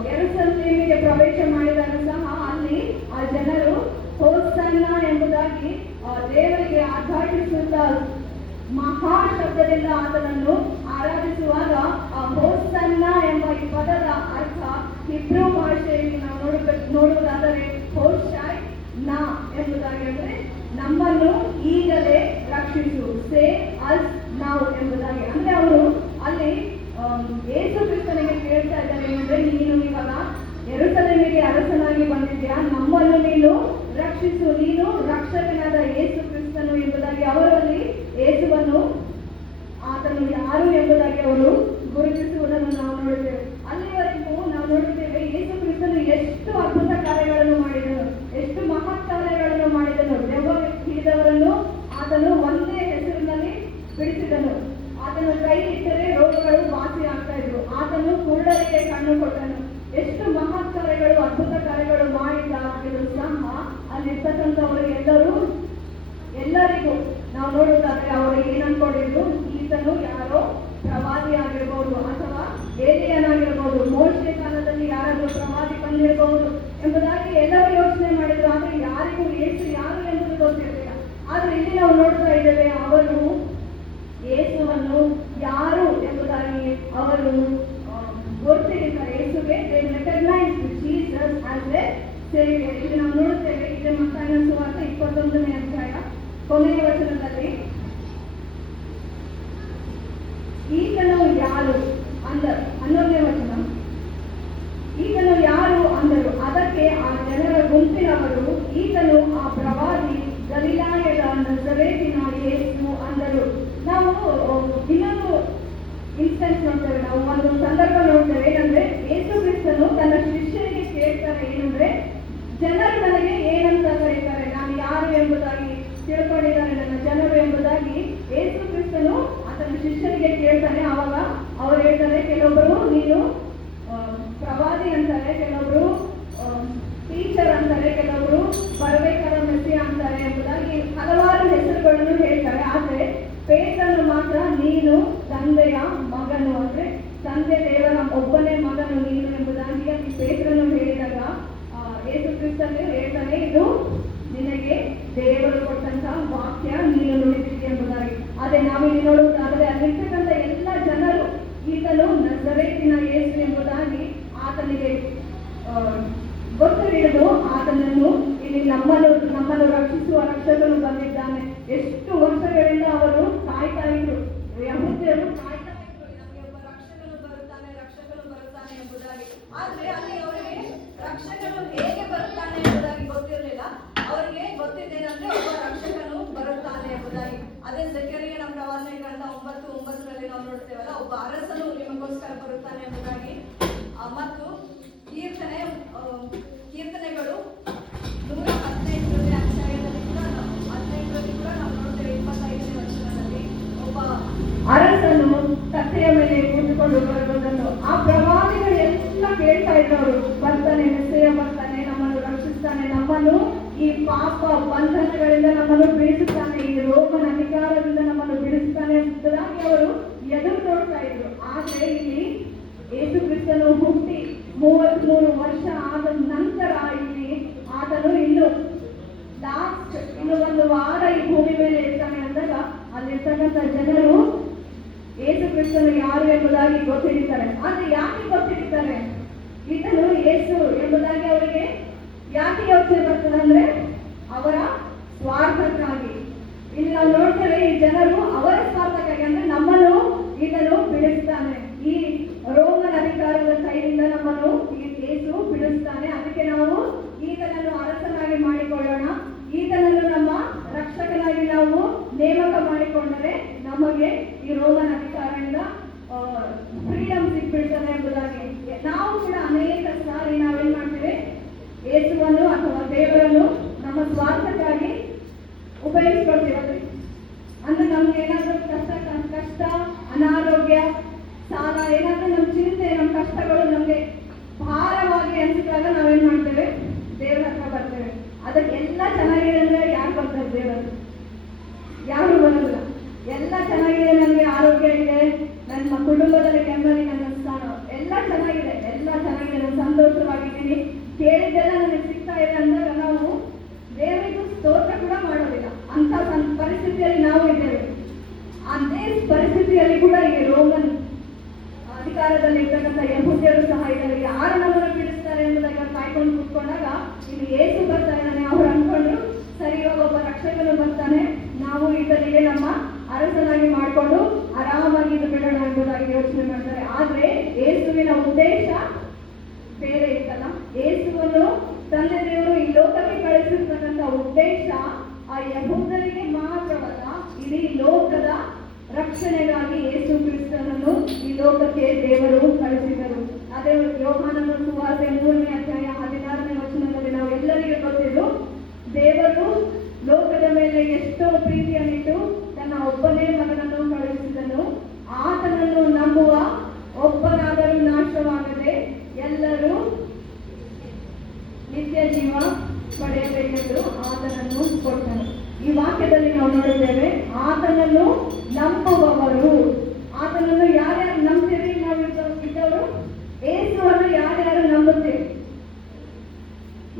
ಯೆರೂಸಲೇಮಿಗೆ ಪ್ರವೇಶ ಮಾಡಿದಾಗ ಸಹ ಅಲ್ಲಿ ಆ ಜನರು ಹೋಸನ್ನ ಎಂಬುದಾಗಿ ದೇವರಿಗೆ ಆರಾಧಿಸುತ್ತಾ ಮಹಾ ಶಬ್ದದಿಂದ ಆತನನ್ನು ಆರಾಧಿಸುವಾಗ ಆ ಹೋಸನ್ನ ಎಂಬ ಈ ಪದದ ಅರ್ಥ ಹಿಬ್ರೂ ಭಾಷೆಯಲ್ಲಿ ನಾವು ನೋಡುವುದಾದರೆ ಹೋಶಾಯ್ ನಾ ಎಂಬುದಾಗಿ, ಅಂದ್ರೆ ನಮ್ಮನ್ನು ಈಗಲೇ ರಕ್ಷಿಸು, ಸೇವ್ ಅಸ್ ನೌ ಎಂಬುದಾಗಿ. ಅಂದ್ರೆ ಅವರು ಅಲ್ಲಿ ಯೇಸು ಕ್ರಿಸ್ತನಿಗೆ ಕೇಳ್ತಾ ಇದ್ದಾರೆ, ಏನಂದ್ರೆ ನೀನು ಇವಾಗ ಯೆರೂಸಲೇಮಿಗೆ ಅರಸನಾಗಿ ಬಂದಿದ್ಯಾ, ನಮ್ಮನ್ನು ನೀನು ರಕ್ಷಿಸು, ನೀನು ರಕ್ಷಕನಾದ ಯೇಸು ಕ್ರಿಸ್ತನು ಎಂಬುದಾಗಿ ಅವರಲ್ಲಿ ಯೇಸುವನ್ನು ಆತನು ಯಾರು ಎಂಬುದಾಗಿ ಅವರು ಗುರುತಿಸುವುದನ್ನು ನಾವು ನೋಡುತ್ತೇವೆ. ಅಲ್ಲಿವರೆಗೂ ನಾವು ನೋಡುತ್ತೇವೆ ಯೇಸು ಕ್ರಿಸ್ತನು ಎಷ್ಟು ಅದ್ಭುತ ಕಾರ್ಯಗಳನ್ನು ಮಾಡಿದನು, ಎಷ್ಟು ಮಹತ್ ಕಾರ್ಯಗಳನ್ನು ಮಾಡಿದನು. ದೆವ್ವ ಹಿಡಿದವರನ್ನು ಆತನು ಒಂದೇ ಹೆಸರಿನಲ್ಲಿ ಬಿಡಿಸಿದನು. ಆತನು ಕೈ ಇಟ್ಟರೆ ರೋಗಗಳು ವಾಸಿ ಆಗ್ತಾ ಇದ್ರು. ಆತನು ಕುರುಡರಿಗೆ ಕಣ್ಣು ಕೊಟ್ಟನು. ಎಷ್ಟು ಮಹತ್ ಕಾರ್ಯಗಳು, ಅದ್ಭುತ ಕಾರ್ಯಗಳು ಮಾಡಿದ್ದಾಗಿದ್ರು ಸಹ ಅಲ್ಲಿರ್ತಕ್ಕಂಥವರು ಎಲ್ಲರಿಗೂ ನಾವು ನೋಡುವುದಾದ್ರೆ ಅವರು ಏನನ್ಕೊಂಡಿದ್ರು, ಈತನು ಯಾರೋ ಪ್ರವಾದಿ ಆಗಿರ್ಬೋದು ಅಥವಾ ಏಲಿಯನಾಗಿರ್ಬೋದು, ಮೋಶೆ ಕಾಲದಲ್ಲಿ ಯಾರಾದ್ರೂ ಪ್ರವಾದಿ ಬಂದಿರಬಹುದು ಎಂಬುದಾಗಿ ಎಲ್ಲರೂ ಯೋಚನೆ ಮಾಡಿದ್ರು. ಆದ್ರೆ ಯಾರಿಗೂ ಯೇಸು ಯಾರು ಎಂಬುದು ಗೊತ್ತಿರಲಿಲ್ಲ. ಆದ್ರೆ ಇಲ್ಲಿ ನಾವು ನೋಡ್ತಾ ಇದ್ದೇವೆ, ಅವರು ಯೇಸುವನ್ನು ಯಾರು ಎಂಬುದಾಗಿ ಅವರು ಗುರುತಿಡಿದ್ದಾರೆ. ಯೇಸುಗೆ they recognized Jesus as their savior. ಇಲ್ಲಿ ನಾವು ನೋಡುತ್ತೇವೆ, ಇದೇ ಮತ್ತಾಯನ ಸುವಾರ್ತೆ 21ನೇ ಅಧ್ಯಾಯ ಕೊನೆಯ ವಚನದಲ್ಲಿ, ಈತನು ಯಾರು ಅಂದರು, 11ನೇ ವಚನ, ಈತನು ಯಾರು ಅಂದರು. ಅದಕ್ಕೆ ಆ ಜನರ ಗುಂಪಿನವರು, ಈತನು ಆ ಪ್ರವಾದಿ ಗಲಿಲಾಯದ ನಜರೇತಿನ ಯೇಸು ಅಂದರು. ನಾವು ಇನ್ನೊಂದು ಇನ್ಸ್ಟೆನ್ಸ್ ನೋಡ್ತೇವೆ, ನಾವು ಒಂದು ಸಂದರ್ಭ ನೋಡ್ತೇವೆ. ಏನಂದ್ರೆ ಯೇಸು ಕ್ರಿಸ್ತನು ತನ್ನ ಶಿಷ್ಯರಿಗೆ ಕೇಳ್ತಾರೆ, ಏನಂದ್ರೆ ಜನರು ನನಗೆ ಏನಂತ ಕರೀತಾರೆ, ನಾನು ಯಾರು ಎಂಬುದಾಗಿ ತಿಳ್ಕೊಂಡಿದ್ದಾರೆ ನನ್ನ ಜನರು ಎಂಬುದಾಗಿ ಯೇಸು ಕ್ರಿಸ್ತನು ಆತನ ಶಿಷ್ಯರಿಗೆ ಕೇಳ್ತಾನೆ. ಆವಾಗ ಅವ್ರು ಹೇಳ್ತಾರೆ, ಕೆಲವೊಬ್ಬರು ನೀನು ಪ್ರವಾದಿ ಅಂತಾರೆ, ಕೆಲವೊಬ್ರು ಟೀಚರ್ ಅಂತಾರೆ, ಕೆಲವೊಬ್ರು ಬರಬೇಕಾದ ಮೆಸ್ಸಿಯ ಅಂತಾರೆ ಎಂಬುದಾಗಿ ಹಲವಾರು ಹೆಸರುಗಳನ್ನು ಹೇಳ್ತಾರೆ. ಆದ್ರೆ ಪೇತ್ರನು ಮಾತ್ರ ನೀನು ತಂದೆಯ ಮಗನು, ಅಂದ್ರೆ ತಂದೆ ದೇವರ ಒಬ್ಬನೇ ಮಗನು ನೀನು ಎಂಬುದಾಗಿ ಅಲ್ಲಿ ಪೇತ್ರನು ಹೇಳಿದಾಗ ಯೇಸು ಕ್ರಿಸ್ತನು ಹೇಳ್ತಾನೆ, ಇದು ನಿನಗೆ ದೇವರು ಕೊಟ್ಟಂತ ವಾಕ್ಯ, ನೀನು ನುಡಿದಿದ್ದೆ ಎಂಬುದಾಗಿ. ಅದೇ ನಾವಿಲ್ಲಿ ನೋಡುವುದಾದರೆ ಅಲ್ಲಿರ್ತಕ್ಕಂಥ ಎಲ್ಲ ಜನರು ಈತನು ನಜರೇತಿನ ಯೇಸು ಎಂಬುದಾಗಿ ಆತನಿಗೆ ಗೊತ್ತು ಹಿಡಿದು ಆತನನ್ನು ಇಲ್ಲಿ ನಮ್ಮನ್ನು ರಕ್ಷಿಸುವ ರಕ್ಷಕನು ಬಂದಿದ್ದಾನೆ. ಎಷ್ಟು ವರ್ಷಗಳಿಂದ ಅವರು ಕಾಯ್ತಾ ಇದ್ರು, ಯಹೂದ್ಯರು ಕಾಯ್ತಾ ಇದ್ರು, ನಮಗೆ ಒಬ್ಬ ರಕ್ಷಕನು ಬರುತ್ತಾನೆ ಎಂಬುದಾಗಿ. ಆದ್ರೆ ಅಲ್ಲಿ ಅವರಿಗೆ ರಕ್ಷಕನು ಹೇಗೆ ಬರುತ್ತಾನೆ ಎಂಬುದಾಗಿ ಗೊತ್ತಿರಲಿಲ್ಲ. ಅವರಿಗೆ ಗೊತ್ತಿದ್ದೇನೆಂದ್ರೆ ಒಬ್ಬ ರಕ್ಷಕನು ಬರುತ್ತಾನೆ ಎಂಬುದಾಗಿ. ಅದೇ ಜಕರೀಯನ ಪ್ರವಾದನೆ ಗ್ರಂಥ 9:9ರಲ್ಲಿ ನಾವು ನೋಡ್ತೇವಲ್ಲ, ಒಬ್ಬ ಅರಸನು ನಿಮಗೋಸ್ಕರ ಬರುತ್ತಾನೆ ಎಂಬುದಾಗಿ. ಮತ್ತು ಕೀರ್ತನೆಗಳು 115ನೇ ಅಧ್ಯಾಯದಲ್ಲಿ ಕೂಡ 15ರಲ್ಲಿ ಕೂಡ ನಾವು ನೋಡ್ತೇವೆ. 25ನೇ ವಚನದಲ್ಲಿ ಒಬ್ಬ ಅರಸನು ಕತ್ತೆಯ ಮೇಲೆ ಕೂತ್ಕೊಂಡು ಬರುವುದನ್ನು ಆ ಪ್ರವಾದಿಗಳು ಎಲ್ಲ ಕೇಳ್ತಾ ಇದ್ದವರು, ಬರ್ತಾನೆ ಮೆಸ್ಸಿಯ ಬರ್ತಾನೆ, ನಮ್ಮನ್ನು ಆದ್ರೆ ಇಲ್ಲಿ ಯೇಸು ಕ್ರಿಸ್ತನು ಹುಟ್ಟಿ 33 ವರ್ಷ ಆದ ನಂತರ ಇಲ್ಲಿ ಆತನು ಇನ್ನು ಒಂದು ವಾರ ಈ ಭೂಮಿ ಮೇಲೆ ಇರ್ತಾನೆ ಅಂದಾಗ ಅಲ್ಲಿರ್ತಕ್ಕಂಥ ಜನರು ಯೇಸು ಕ್ರಿಸ್ತನು ಯಾರು ಎಂಬುದಾಗಿ ಗೊತ್ತಿಡಿತಾರೆ. ಆದ್ರೆ ಯಾಕೆ ಗೊತ್ತಿಡಿತಾರೆ? ಈತನು ಯೇಸು ಎಂಬುದಾಗಿ ಅವರಿಗೆ ಯಾಕೆ ಯೋಚನೆ ಬರ್ತದೆ ಅಂದ್ರೆ ಅವರ ಸ್ವಾರ್ಥಕ್ಕಾಗಿ. ಇಲ್ಲಿ ನಾವು ನೋಡ್ತೇವೆ, ಈ ಜನರು ಅವರ ಸ್ವಾರ್ಥಕ್ಕಾಗಿ ಅಂದ್ರೆ ನಮ್ಮನ್ನು ಈತನು ಬಿಡಿಸ್ತಾನೆ, ಈ ರೋಮನ್ ಅಧಿಕಾರದ ಕೈಯಿಂದ ನಮ್ಮನ್ನು ಯೇಸು ಬಿಡಿಸ್ತಾನೆ. ಅದಕ್ಕೆ ನಾವು ಈತನನ್ನು ಅರಸನಾಗಿ ಮಾಡಿಕೊಳ್ಳೋಣ, ಈತನನ್ನು ನಮ್ಮ ರಕ್ಷಕನಾಗಿ ನಾವು ನೇಮಕ ಮಾಡಿಕೊಂಡರೆ ನಮಗೆ ಈ ರೋಮನ್ ಅಧಿಕಾರದಿಂದ ಫ್ರೀಡಮ್ ಸಿಕ್ಬಿಡ್ತದೆ ಎಂಬುದಾಗಿ. ನಾವು ಕೂಡ ಅನೇಕ ಸಾರಿ ನಾವೇನ್ ಮಾಡ್ತೇವೆ, ಯೇಸುವನ್ನು ಅಥವಾ ದೇವರನ್ನು ನಮ್ಮ ಸ್ವಾರ್ಥಕ್ಕಾಗಿ ಉಪಯೋಗಿಸ್ಕೊಳ್ತೀವಿ. ಅಂದ್ರೆ ನಮ್ಗೆ ಏನಾದ್ರೂ ಕಷ್ಟ, ಅನಾರೋಗ್ಯ, ಸಾಲ, ಏನಾದ್ರೂ ನಮ್ಮ ಚಿಂತೆ, ನಮ್ಮ ಕಷ್ಟಗಳು ನಮ್ಗೆ ಭಾರವಾಗಿ ಅನ್ಸಿದಾಗ ನಾವೇನ್ ಮಾಡ್ತೇವೆ, ದೇವರ ಹತ್ರ ಬರ್ತೇವೆ. ಅದಕ್ಕೆಲ್ಲ ಚೆನ್ನಾಗಿದೆ ಅಂದ್ರೆ ಯಾರು ಬರ್ತಾರೆ? ದೇವರು ಯಾರು ಬರೋದಿಲ್ಲ. ಎಲ್ಲ ಚೆನ್ನಾಗಿದೆ, ನನಗೆ ಆರೋಗ್ಯ ಇದೆ, ನನ್ನ ಕುಟುಂಬದಲ್ಲಿ ನೆಮ್ಮದಿ, ನನ್ನ ಸ್ಥಾನ ಎಲ್ಲ ಚೆನ್ನಾಗಿದೆ, ನಾನು ಸಂತೋಷವಾಗಿದ್ದೀನಿ, ಕೇಳಿದ್ದೆಲ್ಲ ನನಗೆ ಸಿಗ್ತಾ ಇದೆ ಅಂದಾಗ ನಾವು ದೇವರಿಗೂ ಸ್ತೋತ್ರ ಕೂಡ ಮಾಡೋದಿಲ್ಲ. ಅಂತ ಪರಿಸ್ಥಿತಿಯಲ್ಲಿ ನಾವು ಇದ್ದೇವೆ. ಅದೇ ಪರಿಸ್ಥಿತಿಯಲ್ಲಿ ಕೂಡ ಈ ರೋಮನ್ ಅಧಿಕಾರದಲ್ಲಿ ಇರ್ತಕ್ಕಂಥ ಯಹೂದ್ಯರು ಸಹ ಇದ್ದಾರೆ. ಯಾರು ನಮ್ಮನ್ನು ಬಿಡಿಸ್ತಾರೆ ಎಂಬುದಾಗಿ ಕಾಯ್ಕೊಂಡು ಕೂತ್ಕೊಂಡಾಗ ಇಲ್ಲಿ ಯೇಸು ಬರ್ತಾ ಇದ್ದಾನೆ. ಅವ್ರು ಅನ್ಕೊಂಡ್ರು, ಸರಿ ಇವಾಗ ಒಬ್ಬ ರಕ್ಷಕನು ಬರ್ತಾನೆ, ನಾವು ಈತನಿಗೆ ನಮ್ಮ ಅರಸನಾಗಿ ಮಾಡಿಕೊಂಡು ಆರಾಮಾಗಿ ಇದು ಬಿಡೋಣ ಎಂಬುದಾಗಿ ಯೋಚನೆ ಮಾಡ್ತಾರೆ. ಆದ್ರೆ ಯೇಸುವಿನ ಉದ್ದೇಶ ಬೇರೆ ಇತ್ತಲ್ಲ. ಯೇಸುವನ್ನು ತಂದೆ ದೇವರು ಈ ಲೋಕಕ್ಕೆ ಕಳಿಸಿರ್ತಕ್ಕಂಥ ಉದ್ದೇಶ ಆ ಯಹೂದರಿಗೆ ಮಾತ್ರವಲ್ಲ, ಇಡೀ ಲೋಕದ ರಕ್ಷಣೆಗಾಗಿ ಯೇಸು ಕ್ರಿಸ್ತನನ್ನು ಈ ಲೋಕಕ್ಕೆ ದೇವರು ಕಳಿಸಿದರು. ಅದೇ ಯೋಹಾನನ ಸುವಾರ್ತೆ 3ನೇ ಅಧ್ಯಾಯ 16ನೇ ವಚನದಲ್ಲಿ ನಾವು ಎಲ್ಲರಿಗೂ ಗೊತ್ತಿದ್ದು, ದೇವರು ಲೋಕದ ಮೇಲೆ ಎಷ್ಟೋ ಪ್ರೀತಿಯನ್ನಿಟ್ಟು ತನ್ನ ಒಬ್ಬನೇ ಮಗನನ್ನು ಕಳುಹಿಸಿದನು, ಆತನನ್ನು ನಂಬುವ ಒಬ್ಬನಾದರೂ ನಾಶವಾಗದೆ ಎಲ್ಲರೂ ನಿತ್ಯ ಜೀವ ಪಡೆಯಬೇಕೆಂದು ಆತನನ್ನು ಕೊಟ್ಟನು. ಈ ವಾಕ್ಯದಲ್ಲಿ ನಾವು ನೋಡುತ್ತೇವೆ, ಆತನನ್ನು ನಂಬುವವರು. ಆತನನ್ನು ಯಾರ್ಯಾರು ನಂಬ್ತೀವಿ? ನಾವು ಇದ್ದವರು ಯೇಸುವನ್ನು ಯಾರ್ಯಾರು ನಂಬುತ್ತೇವೆ?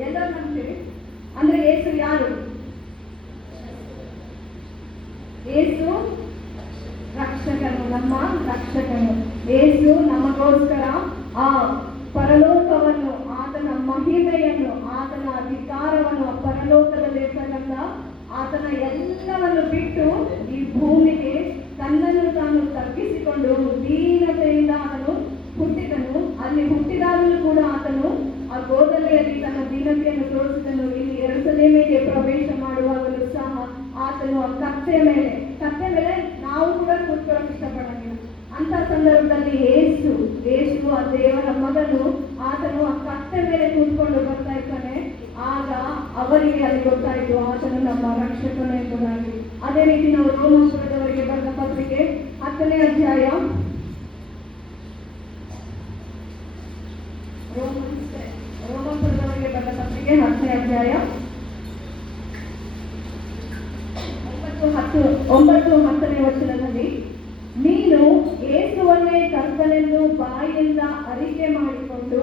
ಎಲ್ಲರೂ ನಂಬ್ತೀವಿ. ಅಂದ್ರೆ ಯೇಸು ಯಾರು? ಯೇಸು ರಕ್ಷಕನು, ನಮ್ಮ ರಕ್ಷಕನು. ಯೇಸು ನಮಗೋಸ್ಕರ ಆ ಪರಲೋಕವನ್ನು, ಆತನ ಮಹಿಮೆಯನ್ನು, ಆತನ ಅಧಿಕಾರವನ್ನು, ಪರಲೋಕದಲ್ಲಿರ್ತಕ್ಕಂಥ ಆತನ ಎಲ್ಲವನ್ನು ಬಿಟ್ಟು ಈ ಭೂಮಿಗೆ ತನ್ನನ್ನು ತಾನು ತಗ್ಗಿಸಿಕೊಂಡು ದೀನತೆಯಿಂದ ಆತನು ಹುಟ್ಟಿದನು. ಅಲ್ಲಿ ಹುಟ್ಟಿದಾಗಲೂ ಕೂಡ ಆತನು ಆ ಗೋದಲಿಯಲ್ಲಿ ತನ್ನ ದೀನತೆಯನ್ನು ತೋರಿಸಿದನು. ಇಲ್ಲಿ ಯೆರೂಸಲೇಮಿಗೆ ಪ್ರವೇಶ ಮಾಡುವಾಗಲೂ ಸಹ ಆತನು ಆ ಕತ್ತೆ ಮೇಲೆ ನಾವು ಕೂಡ ಕೂತ್ಕೊಳ್ಳೋಕೆ ಇಷ್ಟಪಡಂಗಿಲ್ಲ. ಅಂತ ಸಂದರ್ಭದಲ್ಲಿ ಯೇಸು ಆ ದೇವರ ಮಗನು, ಆತನು ಆ ಕತ್ತೆ ಮೇಲೆ ಕೂತ್ಕೊಂಡು ಬರ್ತಾ ಇರ್ತಾನೆ. ಆಗ ಅವರಿಗೆ ಅಲ್ಲಿ ಗೊತ್ತಾಯಿತು ಆತನು ನಮ್ಮ ರಕ್ಷಕನು ಎಂಬುದಾಗಿ. ಅದೇ ರೀತಿ ನಾವು ರೋಮಾಪುರದವರಿಗೆ ಬರೆದ ಪತ್ರಿಕೆ 10ನೇ ಅಧ್ಯಾಯ, ರೋಮಾಪುರದವರಿಗೆ ಬರೆದ ಪತ್ರಿಕೆ 10ನೇ ಅಧ್ಯಾಯ 9-10ನೇ ವಚನದಲ್ಲಿ, ನೀನು ಯೇಸುವನ್ನೇ ಕರ್ತನೆಂದು ಬಾಯಿಯಿಂದ ಅರಿಕೆ ಮಾಡಿಕೊಂಡು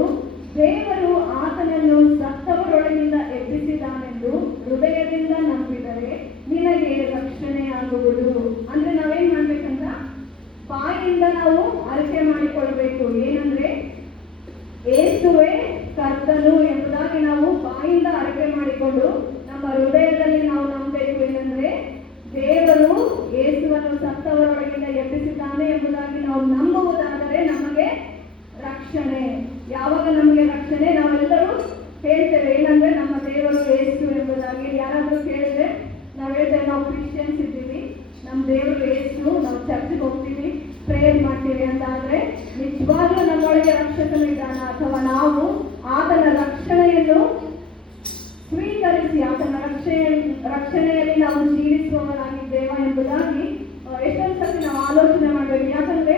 ದೇವರು ಆತನನ್ನು ಸತ್ತವರೊಳಗಿಂದ ಎಬ್ಬಿಸಿದಾನೆಂದು ಹೃದಯದಿಂದ ನಂಬಿದರೆ ನಿನಗೆ ರಕ್ಷಣೆಯಾಗುವುದು. ಅಂದ್ರೆ ನಾವೇನ್ ಮಾಡ್ಬೇಕಂತ, ಬಾಯಿಯಿಂದ ನಾವು ಅರಿಕೆ ಮಾಡಿಕೊಳ್ಬೇಕು. ಏನಂದ್ರೆ ಯೇಸುವೇ ಕರ್ತನು ಎಂಬುದಾಗಿ ನಾವು ಬಾಯಿಂದ ಅರಿಕೆ ಮಾಡಿಕೊಂಡು ನಮ್ಮ ಹೃದಯದಲ್ಲಿ ನಾವು ನಂಬಬೇಕು. ಏನಂದ್ರೆ ದೇವರು ಯೇಸುವನ್ನು ಸತ್ತವರೊಳಗಿಂದ ಎಬ್ಬಿಸಿದ್ದಾನೆ ಎಂಬುದಾಗಿ ನಾವು ನಂಬುವುದಾದರೆ ನಮಗೆ ರಕ್ಷಣೆ. ಯಾವಾಗ ನಮಗೆ ರಕ್ಷಣೆ? ನಾವೆಲ್ಲರೂ ಹೇಳ್ತೇವೆ ಏನಂದ್ರೆ ನಮ್ಮ ದೇವರು ಯೇಸು ಎಂಬುದಾಗಿ. ಯಾರಾದ್ರೂ ಕೇಳಿದ್ರೆ ನಾವು ಹೇಳ್ತೇವೆ, ನಾವು ಕ್ರಿಶ್ಚಿಯನ್ಸ್ ಇದ್ದೀವಿ, ನಮ್ಮ ದೇವರು ಯೇಸು, ನಾವು ಚರ್ಚ್ಗೆ ಹೋಗ್ತೀವಿ, ಪ್ರೇಯರ್ ಮಾಡ್ತೀವಿ ಅಂತ. ಆದ್ರೆ ನಿಜವಾಗ್ಲೂ ನಮ್ಮೊಳಗೆ ರಕ್ಷಕನು ಇದ್ದಾನ? ಅಥವಾ ನಾವು ಆತನ ರಕ್ಷಣೆಯನ್ನು ಸ್ವೀಕರಿಸಿ ಆತನ ರಕ್ಷಣೆಯಲ್ಲಿ ನಾವು ಜೀವಿಸುವವರಾಗಿದ್ದೇವಾ ಎಂಬುದಾಗಿ ಎಷ್ಟೊಂದು ಸತಿ ನಾವು ಆಲೋಚನೆ ಮಾಡಬೇಕು. ಯಾಕಂದ್ರೆ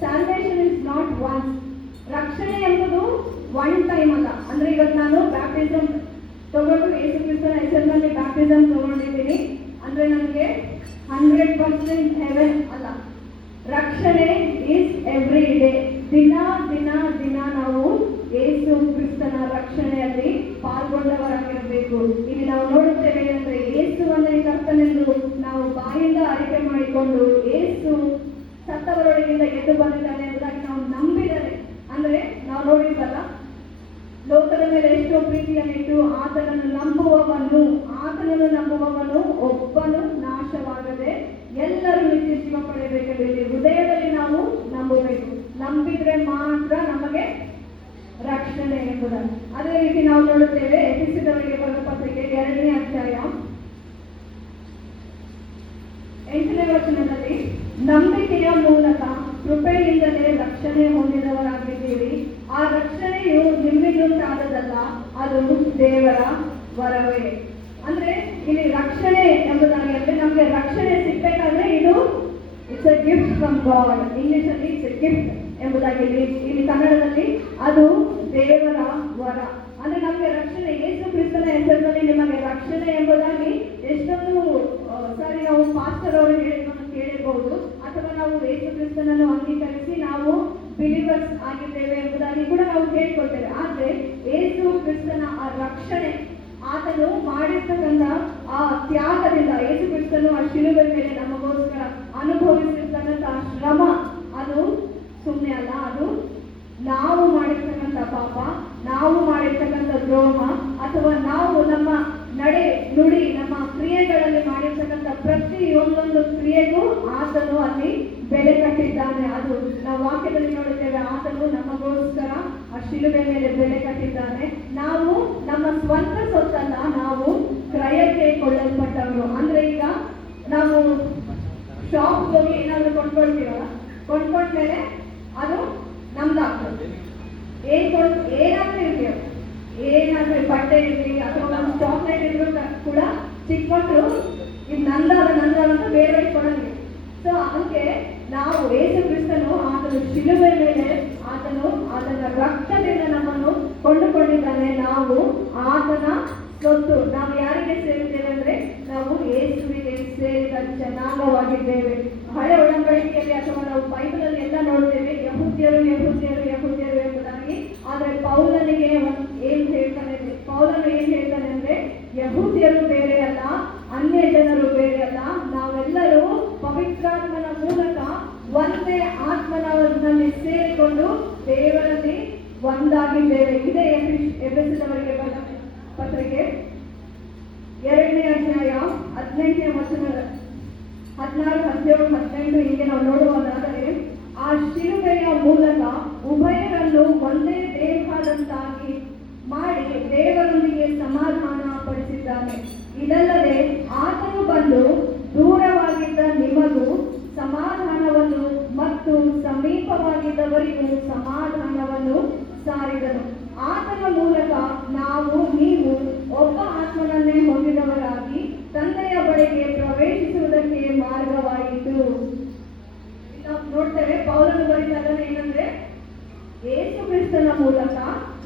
ಸ್ಯಾಲ್ವೇಷನ್ ಇಸ್ ನಾಟ್ ಒನ್ಸ್. ರಕ್ಷಣೆ ಎಂಬುದು ಒನ್ ಟೈಮ್ ಅಲ್ಲ. ಅಂದ್ರೆ ಇವತ್ತು ನಾನು ಬ್ಯಾಪ್ಟಿಸಮ್ ತಗೊಂಡು ಯೇಸು ಕ್ರಿಸ್ತನ ಹೆಸರಿನಲ್ಲಿ ಬ್ಯಾಪ್ಟಿಸಮ್ ತಗೊಂಡಿದ್ದೀನಿ ಅಂದ್ರೆ ನನಗೆ 100% ಹೆವೆನ್ ಅಲ್ಲ. ರಕ್ಷಣೆ ಈಸ್ ಎವ್ರಿ ಡೇ. ಆಗಬೇಕು. ಇಲ್ಲಿ ನಾವು ನೋಡುತ್ತೇವೆ ಅಂದ್ರೆ ಯೇಸುವನ್ನೇ ಕರ್ತನೆಂದು ನಾವು ಬಾಯಿಂದ ಅರಿಕೆ ಮಾಡಿಕೊಂಡು ಯೇಸು ಸತ್ತವರೊಳಗಿಂದ ಎದ್ದು ಬಂದಿದ್ದಾನೆ ಎಂಬುದಾಗಿ ನಾವು ನಂಬಿದರೆ, ಅಂದ್ರೆ ನಾವು ನೋಡಿದ್ವಲ್ಲ, ಲೋಕದ ಮೇಲೆ ಎಷ್ಟೋ ಪ್ರೀತಿಯನ್ನಿಟ್ಟು ಆತನನ್ನು ನಂಬುವವನು ಒಬ್ಬನು ನಾಶವಾಗದೆ ಎಲ್ಲರೂ ನಿತ್ಯ ಜೀವ ಪಡೆಯಬೇಕೆಂದು ಇಲ್ಲಿ ಹೃದಯದಲ್ಲಿ ನಾವು ನಂಬಬೇಕು. ನಂಬಿದ್ರೆ ಮಾತ್ರ ನಮಗೆ ರಕ್ಷಣೆ ಎಂಬುದನ್ನು. ಅದೇ ರೀತಿ ನಾವು ನೋಡುತ್ತೇವೆ ಎಫೆಸದವರಿಗೆ ಬರೆದ ಪತ್ರಿಕೆ 2ನೇ ಅಧ್ಯಾಯ 8ನೇ ವಚನದಲ್ಲಿ, ನಂಬಿಕೆಯ ಮೂಲಕ ಕೃಪೆಯಿಂದಲೇ ರಕ್ಷಣೆ ಹೊಂದಿದವರಾಗಿದ್ದೀರಿ. ಆ ರಕ್ಷಣೆಯು ನಿಮ್ಮಿಂದಾದದಲ್ಲ, ಅದು ದೇವರ ವರವೇ. ಅಂದ್ರೆ ಇಲ್ಲಿ ರಕ್ಷಣೆ ಎಂಬುದಾಗಿ ಅಂದ್ರೆ ನಮ್ಗೆ ರಕ್ಷಣೆ ಸಿಗ್ಬೇಕಾದ್ರೆ ಇದು it's a gift from god. English ಅಲ್ಲಿ ಇಟ್ಸ್ ಅ ಗಿಫ್ಟ್ ಎಂಬುದಾಗಿ, ಇಲ್ಲಿ ಕನ್ನಡದಲ್ಲಿ ಅದು ದೇವರ ವರ. ಅಂದ್ರೆ ನಮ್ಗೆ ರಕ್ಷಣೆ ಯೇಸು ಕ್ರಿಸ್ತನ ಹೆಸರಿನಲ್ಲಿ ನಿಮಗೆ ರಕ್ಷಣೆ ಎಂಬುದಾಗಿ ಎಷ್ಟೊಂದು ಸಾರಿ ನಾವು ಪಾಸ್ಟರ್ ಅವರು ಕೇಳಿರಬಹುದು, ಅಥವಾ ನಾವು ಯೇಸು ಕ್ರಿಸ್ತನನ್ನು ಅಂಗೀಕರಿಸಿ ನಾವು ಬಿಲಿವರ್ಸ್ ಆಗಿದ್ದೇವೆ ಎಂಬುದಾಗಿ ಕೂಡ ನಾವು ಕೇಳ್ಕೊಳ್ತೇವೆ. ಆದ್ರೆ ಯೇಸು ಕ್ರಿಸ್ತನ ಆ ರಕ್ಷಣೆ, ಆತನು ಮಾಡಿರ್ತಕ್ಕಂಥ ಆ ತ್ಯಾಗದಿಂದ, ಯೇಸು ಕ್ರಿಸ್ತನು ಆ ಶಿಲುಬೆ ಮೇಲೆ ನಮಗೋಸ್ಕರ ಅನುಭವಿಸಿರ್ತಕ್ಕಂಥ ಶ್ರಮ, ಅದು ಸುಮ್ಮನೆ ಅಲ್ಲ. ಅದು ನಾವು ಮಾಡಿರ್ತಕ್ಕಂಥ ಪಾಪ, ನಾವು ಮಾಡಿರ್ತಕ್ಕಂಥ ದ್ರೋಹ, ಅಥವಾ ನಾವು ನಮ್ಮ ನಡೆ ನುಡಿ ನಮ್ಮ ಕ್ರಿಯೆಗಳಲ್ಲಿ ಮಾಡಿರ್ತಕ್ಕಂಥ ಪ್ರತಿಯೊಂದೊಂದು ಕ್ರಿಯೆಗೂ ಆತನು ಅಲ್ಲಿ ಬೆಲೆ ಕಟ್ಟಿದ್ದಾನೆ. ಅದು ನಾವು ವಾಕ್ಯದಲ್ಲಿ ನೋಡುತ್ತೇವೆ, ಆತನು ನಮಗೋಸ್ಕರ ಆ ಶಿಲುಬೆ ಮೇಲೆ ಬೆಲೆ ಕಟ್ಟಿದ್ದಾನೆ. ನಾವು ನಮ್ಮ ಸ್ವಂತ ಸೊತ್ತಲ್ಲ, ನಾವು ಕ್ರಯಕ್ಕೆ ಕೊಳ್ಳಲ್ಪಟ್ಟವರು. ಅಂದ್ರೆ ಈಗ ನಾವು ಶಾಪ್ ಹೋಗಿ ಏನಾದ್ರು ಕೊಂಡ್ಕೊಳ್ತೀವಲ್ಲ, ಕೊಂಡ್ಕೊಂಡ್ಮೇಲೆ ಅದು ನಮ್ದಾಗ್ತದೆ. ಏನಾದ್ರೂ ಇರ್ತೀವಿ, ಏನಾದ್ರೂ ಬಟ್ಟೆ ಇರ್ಲಿ ಅಥವಾ ಒಂದು ಚಾಕ್ಲೇಟ್ ಇದ್ರು ಕೂಡ ಚಿಕ್ಕ ಮಕ್ಕಳು ಇದು ನಂದಾದ ಅಂತ ಬೇರೆ ಕೊಡಂಗಿಲ್ಲ. ಸೊ ಅದಕ್ಕೆ ನಾವು ಯೇಸು ಕ್ರಿಸ್ತನು ಆತನು ಶಿಲುಬೆ ಮೇಲೆ ಆತನ ರಕ್ತದಿಂದ ನಮ್ಮನ್ನು ಕೊಂಡುಕೊಂಡಿದ್ದಾನೆ. ನಾವು ಆತನ ಸ್ವತ್ತು. ನಾವು ಯಾರಿಗೆ ಸೇರಿದ್ದೇವೆ ಅಂದ್ರೆ ನಾವು ಯೇಸುವಿಗೆ ಸೇರಿದ ಜನಾಂಗವಾಗಿದ್ದೇವೆ. ಹಳೆ ಒಡಂಬಡಿಕೆಯಲ್ಲಿ ಅಥವಾ ನಾವು ಬೈಬಲ್ ಅಲ್ಲಿ ಎಲ್ಲ ನೋಡ್ತೇವೆ, ಯಹೂದ್ಯರು ಯಹೂದ್ಯರು ಯಹೂದ್ಯರು ಎಂಬುದಾಗಿ. ಆದ್ರೆ ಪೌಲನಿಗೆ ಏನ್ ಹೇಳ್ತಾನೆ ಅಂದ್ರೆ ಯಹೂದ್ಯರು ಬೇರೆ ಅಲ್ಲ, ಅನ್ಯ ಜನರು ಬೇರೆ ಅಲ್ಲ, ನಾವೆಲ್ಲರೂ ಪವಿತ್ರಾತ್ಮನ ಮೂಲಕ ಒಂದೇ ಆತ್ಮನಲ್ಲಿ ಸೇರಿಕೊಂಡು ದೇವರಲ್ಲಿ ಒಂದಾಗಿದ್ದೇವೆ. ಇದೇ ಎಫೆಸದವರಿಗೆ ಬರೆದ ಪತ್ರಿಕೆ 2ನೇ ಅಧ್ಯಾಯ 18ನೇ ವಚನ 16, 17, 18 ಹೀಗೆ ನಾವು ನೋಡುವುದಾದರೆ, ಆ ಶಿಲುಬೆಯ ಮೂಲಕ ಉಭಯರನ್ನು ಒಂದೇ ದೇಹದಂತಾಗಿ ಮಾಡಿ ದೇವರೊಂದಿಗೆ ಸಮಾಧಾನ ಪಡಿಸಿದ್ದಾನೆ. ಇದಲ್ಲದೆ ಆತನು ಬಂದು ದೂರವಾಗಿದ್ದ ನಿಮಗೂ ಸಮಾಧಾನವನ್ನು ಮತ್ತು ಸಮೀಪವಾಗಿದ್ದವರಿಗೂ ಸಮಾಧಾನವನ್ನು ಸಾರಿದನು. ಆತನ ಮೂಲಕ ನೀವು ಒಬ್ಬ ಆತ್ಮನನ್ನೇ ಹೊಂದಿದವರಾಗಿ ತಂದೆಯ ಬಳಿಗೆ ಪ್ರವೇಶಿಸುವುದಕ್ಕೆ ಮಾರ್ಗವಾಯಿತು. ನಾವು ನೋಡ್ತೇವೆ ಪೌಲನು ಬರೀತಾನೆ ಏನಂದ್ರೆ, ಯೇಸು ಕ್ರಿಸ್ತನ ಮೂಲಕ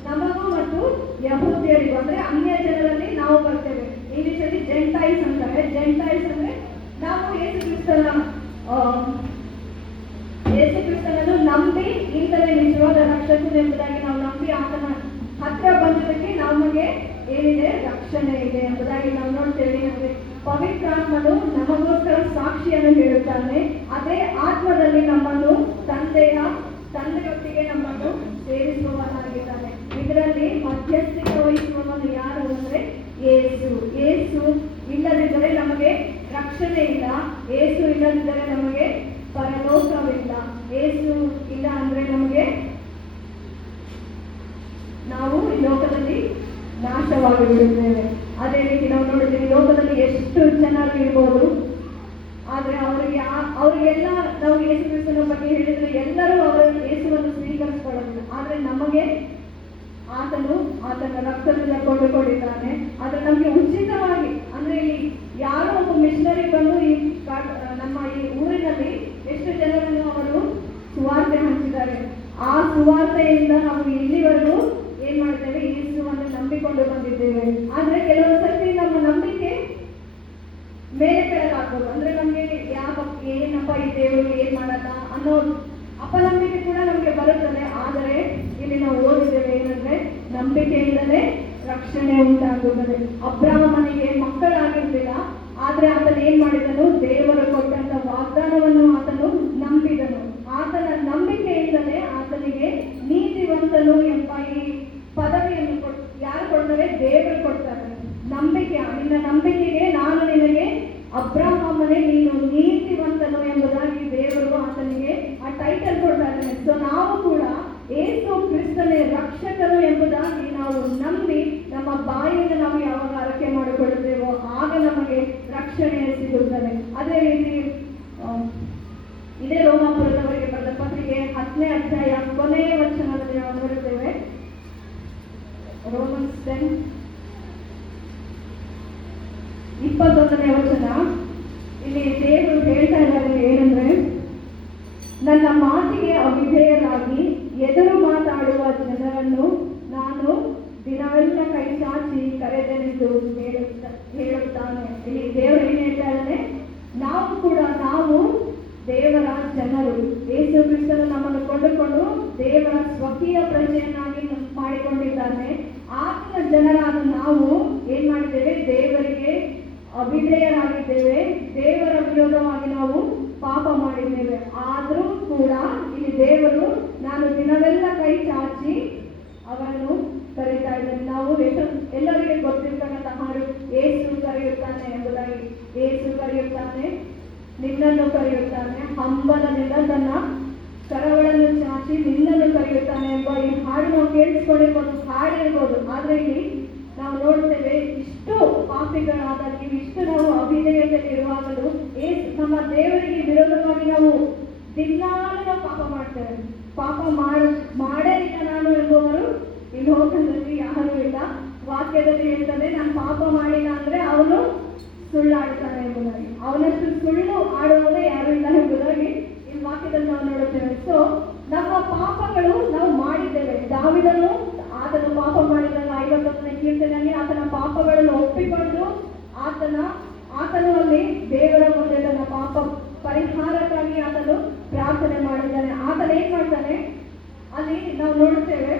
ನಮಗೂ ಮತ್ತು ಯಹೂದ್ಯರಿಗೂ ಅಂದ್ರೆ ಅನ್ಯ ಜನರಲ್ಲಿ ನಾವು ಬರ್ತೇವೆ. ಇಂಗ್ಲಿಷಲ್ಲಿ ಜೆಂಟೈಲ್ಸ್ ಅಂತಾರೆ. ಜೆಂಟೈಲ್ಸ್ ಅಂದ್ರೆ ನಾವು ಯೇಸು ಕ್ರಿಸ್ತನನ್ನು ನಂಬಿ ಈತನೇ ನಿಜವಾದ ರಕ್ಷಕನು ಎಂಬುದಾಗಿ ನಾವು ನಂಬಿ ಆತನ ಹತ್ರ ಬಂದದಕ್ಕೆ ನಮಗೆ ಏನಿದೆ, ರಕ್ಷಣೆ ಇದೆ ಎಂಬುದಾಗಿ ನಾವು ನೋಡ್ತೇವೆ. ಅಂದ್ರೆ ಪವಿತ್ರಾತ್ಮನು ನಮಗೋಸ್ಕರ ಸಾಕ್ಷಿಯನ್ನು ಹೇಳುತ್ತಾನೆ. ಅದೇ ಆತ್ಮದಲ್ಲಿ ನಮ್ಮನ್ನು ತಂದೆಯೊಟ್ಟಿಗೆ ನಮ್ಮನ್ನು ಸೇರಿಸುವವನಾಗಿದ್ದಾನೆ. ಇದರಲ್ಲಿ ಮಧ್ಯಸ್ಥಿಕೆ ವಹಿಸುವವನು ಯಾರು ಅಂದ್ರೆ ಯೇಸು ಇಲ್ಲದಿದ್ದರೆ ನಮಗೆ ರಕ್ಷಣೆ ಇಲ್ಲ. ಯೇಸು ಇಲ್ಲದಿದ್ದರೆ ನಮಗೆ ಪರಲೋಕವಿಲ್ಲ. ಯೇಸು ಇಲ್ಲ ಅಂದ್ರೆ ನಮಗೆ ನಾವು ಈ ಲೋಕದಲ್ಲಿ ನಾಶವಾಗಿ ಬಿಡುತ್ತೇವೆ. ಅದೇ ರೀತಿ ನಾವು ನೋಡಿದ್ದೀವಿ, ಲೋಕದಲ್ಲಿ ಎಷ್ಟು ಜನರು ಇರ್ಬೋದು, ಆದ್ರೆ ಅವರಿಗೆಲ್ಲ ನಾವು ಯೇಸು ಕ್ರಿಸ್ತನ ಬಗ್ಗೆ ಹೇಳಿದ್ರೆ ಎಲ್ಲರೂ ಅವರು ಯೇಸುವನ್ನು ಸ್ವೀಕರಿಸಿಕೊಳ್ಳೋದಿಲ್ಲ. ಆದ್ರೆ ನಮಗೆ ಆತನ ರಕ್ತದಿಂದ ಕೊಂಡುಕೊಂಡಿದ್ದಾನೆ. ಆದ್ರೆ ನಮಗೆ ಉಚಿತವಾಗಿ, ಅಂದ್ರೆ ಇಲ್ಲಿ ಯಾರೋ ಒಬ್ಬ ಮಿಷನರಿ ಬಂದು ನಮ್ಮ ಈ ಊರಿನಲ್ಲಿ ಎಷ್ಟು ಜನರನ್ನು ಅವರು ಸುವಾರ್ತೆ ಹಂಚಿದ್ದಾರೆ. ಆ ಸುವಾರ್ತೆಯಿಂದ ನಾವು ಇಲ್ಲಿವರೆಗೂ ಏನ್ ಮಾಡ್ತೇವೆ, ಯೇಸುವನ್ನು ನಂಬಿಕೊಂಡು ಬಂದಿದ್ದೇವೆ. ಆದ್ರೆ ಕೆಲವೊಂದ್ಸರ್ತಿ ನಮ್ಮ ನಂಬಿಕೆ ಮೇಲೆ ಕೆಳಗಾಗ್ಬೋದು. ಅಂದ್ರೆ ನಮ್ಗೆ ಏನಪ್ಪ ಈ ದೇವರು ಏನ್ ಮಾಡಲ್ಲ ಅನ್ನೋ ಅಪನಂಬಿಕೆ ಕೂಡ ನಮ್ಗೆ ಬರುತ್ತದೆ. ಆದರೆ ಇಲ್ಲಿ ನಾವು ಓದಿದ್ದೇವೆ ಏನಂದ್ರೆ, ನಂಬಿಕೆಯಿಂದಲೇ ರಕ್ಷಣೆ ಉಂಟಾಗುತ್ತದೆ. ಅಬ್ರಹಾಮನಿಗೆ ಮಕ್ಕಳಾಗಿರ್ಲಿಲ್ಲ, ಆದ್ರೆ ಆತನು ಏನ್ ಮಾಡಿದನು? ದೇವರು ಕೊಟ್ಟಂತ ವಾಗ್ದಾನವನ್ನು ಆತನು ನಂಬಿದನು. ಆತನ ನಂಬಿಕೆಯಿಂದಲೇ ಆತನಿಗೆ ನೀತಿವಂತನು ಎಂಬ ಈ ಪದವಿಯನ್ನು ಯಾರು ಕೊಡ್ತಾರೆ? ದೇವರು ಕೊಡ್ತಾರೆ. ನಂಬಿಕೆ, ನಿನ್ನ ನಂಬಿಕೆಗೆ ನಾನು ನಿನಗೆ ಅಬ್ರಹಾಮನೇ ನೀನು ನೀತಿವಂತನು ಎಂಬುದಾಗಿ ದೇವರು ಆತನಿಗೆ ಆ ಟೈಟಲ್ ಕೊಡ್ತಾರೆ. ಸೊ ನಾವು ಕೂಡ ಯೇಸು ಕ್ರಿಸ್ತನೇ ರಕ್ಷಕನು ಎಂಬುದಾಗಿ ನಾವು ನಂಬಿ ನಮ್ಮ ಬಾಯಿಯನ್ನು ನಾವು ಯಾವಾಗ ಆರೈಕೆ ಮಾಡಿಕೊಳ್ಳುತ್ತೇವೋ ಆಗ ನಮಗೆ ರಕ್ಷಣೆ ಸಿಗುತ್ತದೆ. ಅದೇ ರೀತಿ ಇದೇ ರೋಮಾಪುರದವರಿಗೆ ಬರೆದ ಪತ್ರಿಕೆ 10ನೇ ಅಧ್ಯಾಯ ಕೊನೆಯ ವಚನದಲ್ಲಿ ನಾವು ನೋಡುತ್ತೇವೆ. ರೋಮನ್ಸ್ 10:21ನೇ ವಚನ. ಇಲ್ಲಿ ದೇವರು ಹೇಳ್ತಾ ಇದ್ದಾರೆ ಏನಂದ್ರೆ, ನನ್ನ ಮಾತಿಗೆ ಅವಿಧೇಯರಾಗಿ ಎದುರು ಮಾತಾಡುವ ಜನರನ್ನು ನಾನು ದಿನವೆಲ್ಲ ಕೈ ಚಾಚಿ ಕರೆದೆನೆಂದು ಹೇಳುತ್ತಾನೆ. ಇಲ್ಲಿ ದೇವರು ಏನ್ ಹೇಳ್ತಾ ಇದ್ದಾನೆ? ನಾವು ದೇವರ ಜನರು. ಯೇಸು ಕ್ರಿಸ್ತನು ನಮ್ಮನ್ನು ಕೊಂಡುಕೊಂಡು ದೇವರ ಸ್ವಕೀಯ ಪ್ರಜೆಯನ್ನಾಗಿ ಮಾಡಿಕೊಂಡಿದ್ದಾನೆ. ಆತನ ಜನರಾದ ನಾವು ಏನ್ ಮಾಡಿದ್ದೇವೆ? ದೇವರಿಗೆ ಅವಿಧೇಯರಾಗಿದ್ದೇವೆ, ದೇವರ ವಿರೋಧವಾಗಿ ನಾವು ಪಾಪ ಮಾಡಿದ್ದೇವೆ. ಆದರೂ ಕೂಡ ಇಲ್ಲಿ ದೇವರು ನಾನು ದಿನವೆಲ್ಲ ಕೈ ಚಾಚಿ ಅವರನ್ನು ಕರೀತಾ ಇದ್ದೇನೆ. ನಾವು ಎಲ್ಲರಿಗೆ ಗೊತ್ತಿರ್ತಕ್ಕಂಥ ಹಾಡು, ಏಸು ಕರೆಯುತ್ತಾನೆ ಎಂಬುದಾಗಿ. ಏಸು ಕರೆಯುತ್ತಾನೆ, ನಿನ್ನನ್ನು ಕರೆಯುತ್ತಾನೆ, ಹಂಬಲದಿಂದ ತನ್ನ ಕರಗಳನ್ನು ಚಾಚಿ ನಿನ್ನನ್ನು ಕರೆಯುತ್ತಾನೆ ಎಂಬ ಈ ಹಾಡು ನಾವು ಕೇಳಿಸ್ಕೊಂಡಿರ್ಬೋದು, ಹಾಡಿರ್ಬೋದು. ಆದ್ರೆ ಇಲ್ಲಿ ನಾವು ನೋಡ್ತೇವೆ, ಇಷ್ಟು ಪಾಪಿಗಳಾದಲ್ಲಿ, ಇಷ್ಟು ನಾವು ಅವಿಧೇಯತೆಯಲ್ಲಿ ಇರುವಾಗಲೂ ನಮ್ಮ ದೇವರಿಗೆ ವಿರೋಧವಾಗಿ ನಾವು ದಿನಾಲು ನಾವು ಪಾಪ ಮಾಡ್ತೇವೆ. ಪಾಪ ಮಾಡೇ ಇಲ್ಲ ನಾನು ಎಂಬುವರು ಈ ಲೋಕದಲ್ಲಿ ಯಾರೂ ಇಲ್ಲ. ವಾಕ್ಯದಲ್ಲಿ ಹೇಳ್ತದೆ, ನಾನು ಪಾಪ ಮಾಡಿಲ್ಲ ಅಂದ್ರೆ ಅವನು ಸುಳ್ಳಾಡ್ತಾನೆ ಎಂಬುದಾಗಿ. ಅವನಷ್ಟು ಸುಳ್ಳು ಆಡುವುದೇ ಯಾರು ಇಲ್ಲ ಎಂಬುದಾಗಿ ಈ ವಾಕ್ಯದಲ್ಲಿ ನಾವು ನೋಡುತ್ತೇವೆ. ಸೊ ನಮ್ಮ ಪಾಪಗಳು ನಾವು ಮಾಡಿದ್ದೇವೆ. ದಾವೀದನು ಆತನು ಪಾಪ ಮಾಡಿದಾಗ 51ನೇ ಕೀರ್ತನೆಯಲ್ಲಿ ಆತನ ಪಾಪಗಳನ್ನು ಒಪ್ಪಿಕೊಂಡು ಆತನು ಅಲ್ಲಿ ದೇವರ ಮುಂದೆ ತನ್ನ ಪಾಪ ಪರಿಹಾರಕ್ಕಾಗಿ ಆತನು ಪ್ರಾರ್ಥನೆ ಮಾಡಿದ್ದಾನೆ. ಆತನ ಏನ್ ಮಾಡ್ತಾನೆ? ಅಲ್ಲಿ ನಾವು ನೋಡುತ್ತೇವೆ,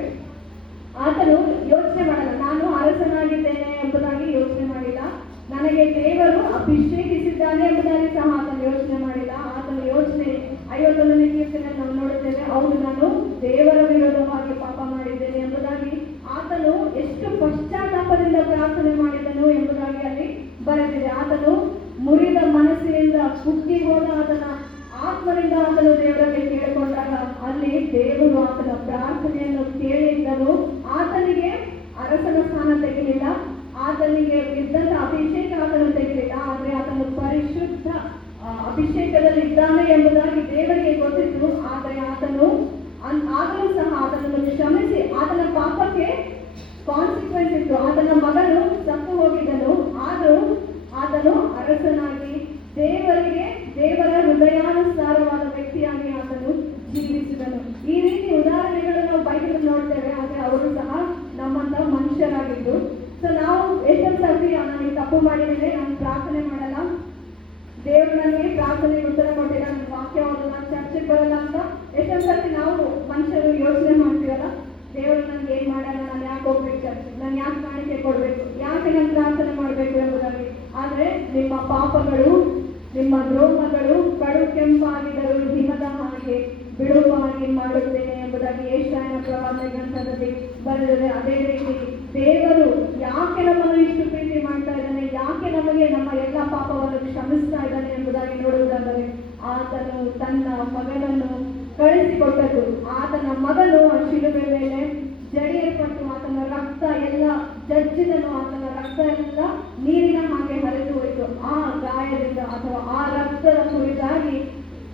ಆತನು ಯೋಚನೆ ಮಾಡಲ್ಲ, ನಾನು ಅರಸನಾಗಿದ್ದೇನೆ ಎಂಬುದಾಗಿ ಯೋಚನೆ ಮಾಡಿಲ್ಲ, ನನಗೆ ದೇವರು ಅಭಿಷೇಕಿಸಿದ್ದಾನೆ ಎಂಬುದಾಗಿ ಸಹ ಆತನು ಯೋಚನೆ ಮಾಡಿಲ್ಲ. ಆತನ ಯೋಚನೆ 51ನೇ ಕೀರ್ತನೆಯಲ್ಲಿ ನಾವು ನೋಡುತ್ತೇವೆ, ಹೌದು ನಾನು ದೇವರ ವಿರೋಧವಾಗಿ ಪಾಪ ಮಾಡಿದ್ದೇನೆ ಎಂಬುದಾಗಿ ಆತನು ಎಷ್ಟು ಪಶ್ಚಾತ್ತಾಪದಿಂದ ಪ್ರಾರ್ಥನೆ ಮಾಡಿದನು ಎಂಬುದಾಗಿ ಅಲ್ಲಿ ಬರೆದಿದೆ. ಆತನು ಮುರಿದ ಮನಸ್ಸಿನಿಂದ ಕುಗ್ಗಿ ಹೋದ ಆತನ ಆತ್ಮನಿಂದ ಆತನು ದೇವರಲ್ಲಿ ಕೇಳಿಕೊಂಡಾಗ ಅಲ್ಲಿ ದೇವರು ಆತನ ಪ್ರಾರ್ಥನೆಯನ್ನು ಕೇಳಿದ್ದರು. ಆತನಿಗೆ ಅರಸನ ಸ್ಥಾನ ತೆಗೆಯಲಿಲ್ಲ, ಆತನಿಗೆ ಇದ್ದಂತ ಅಭಿಷೇಕ ಆತನು ತೆಗೆಯಲಿಲ್ಲ. ಆದ್ರೆ ಆತನು ಪರಿಶುದ್ಧ ಅಭಿಷೇಕದಲ್ಲಿ ಇದ್ದಾನೆ ಎಂಬುದಾಗಿ ದೇವರಿಗೆ ಗೊತ್ತಿತ್ತು. ಆದರೆ ಆತನು ಆಗಲೂ ಸಹ ಆತನನ್ನು ಕ್ಷಮಿಸಿ, ಆತನ ಪಾಪಕ್ಕೆ ಕಾನ್ಸಿಕ್ವೆನ್ಸ್ ಇತ್ತು. ಆತನ ಮಗನು ಸತ್ತು ಹೋಗಿದ್ದನು, ಆದರೂ ಆತನು ಅರಸನಾಗಿ ದೇವರ ಹೃದಯಾನುಸಾರವಾದ ವ್ಯಕ್ತಿಯಾಗಿ ಆತನು ಜೀವಿಸಿದನು. ಈ ರೀತಿ ಉದಾಹರಣೆಗಳನ್ನು ನಾವು ಬೈಬಲ್ ನೋಡ್ತೇವೆ. ಆದ್ರೆ ಅವರು ಸಹ ನಮ್ಮಂತ ಮನುಷ್ಯರಾಗಿದ್ದು. ಸೊ ನಾವು ಎಷ್ಟೊಂದು ಸರ್ತಿ ನನಗೆ ತಪ್ಪು ಮಾಡಿದ್ದೇನೆ, ನಾನು ಪ್ರಾರ್ಥನೆ ಮಾಡಲ್ಲ, ದೇವರು ನನಗೆ ಪ್ರಾರ್ಥನೆಗೆ ಉತ್ತರ ಕೊಟ್ಟಿಲ್ಲ, ನನ್ನ ವಾಕ್ಯ ಓದಲ್ಲ, ಚರ್ಚೆಗೆ ಬರಲ್ಲ ಅಂತ ಎಷ್ಟೊಂದು ಸರ್ತಿ ನಾವು ಮನುಷ್ಯರು ಯೋಚನೆ ಮಾಡ್ತೀವಲ್ಲ. ದೇವರು ನನಗೆ ಏನ್ ಮಾಡಲ್ಲ, ನಾನು ಯಾಕೆ ಹೋಗ್ಬೇಕು ಚರ್ಚ್, ನಾನು ಯಾಕೆ ಕಾಣಿಕೆ ಕೊಡ್ಬೇಕು, ಯಾಕೆ ನಾನು ಪ್ರಾರ್ಥನೆ ಮಾಡ್ಬೇಕು ಎಂಬುದಾಗಿ. ಆದ್ರೆ ನಿಮ್ಮ ಪಾಪಗಳು, ನಿಮ್ಮ ದ್ರೋಹಗಳು ಕಡು ಕೆಂಪಾಗಿದ್ದರೂ ಹಿಮದ ಹಾಗೆ ಬಿಡುವಾಗಿ ಮಾಡುತ್ತೇನೆ ಎಂಬುದಾಗಿ ಯೆಶಾಯನ ಪ್ರವಾದನ ಗ್ರಂಥದಲ್ಲಿ ಬರೆದಿದೆ. ಅದೇ ರೀತಿ ದೇವರು ಯಾಕೆ ನಮ್ಮನ್ನು ಇಷ್ಟು ಪ್ರೀತಿ ಮಾಡ್ತಾ ಇದ್ದಾನೆ, ಯಾಕೆ ನಮಗೆ ನಮ್ಮ ಎಲ್ಲ ಪಾಪವನ್ನು ಕ್ಷಮಿಸ್ತಾ ಇದ್ದಾನೆ ಎಂಬುದಾಗಿ ನೋಡುವುದಾದರೆ, ಆತನು ತನ್ನ ಮಗನನ್ನು ಕಳಿಸಿಕೊಟ್ಟದ್ದು. ಆತನ ಮಗನು ಆ ಶಿಲುಬೆ ಮೇಲೆ ಜಡಿಯಲ್ಪಟ್ಟು ಆತನ ರಕ್ತ ಎಲ್ಲ ಜಜ್ಜಿದನು, ಆತನ ರಕ್ತ ಎಲ್ಲ ನೀರಿನ ಹಾಗೆ ಹರಿದು ಹೋಯಿತು. ಆ ಗಾಯದಿಂದ ಅಥವಾ ಆ ರಕ್ತದ ಕುರಿತಾಗಿ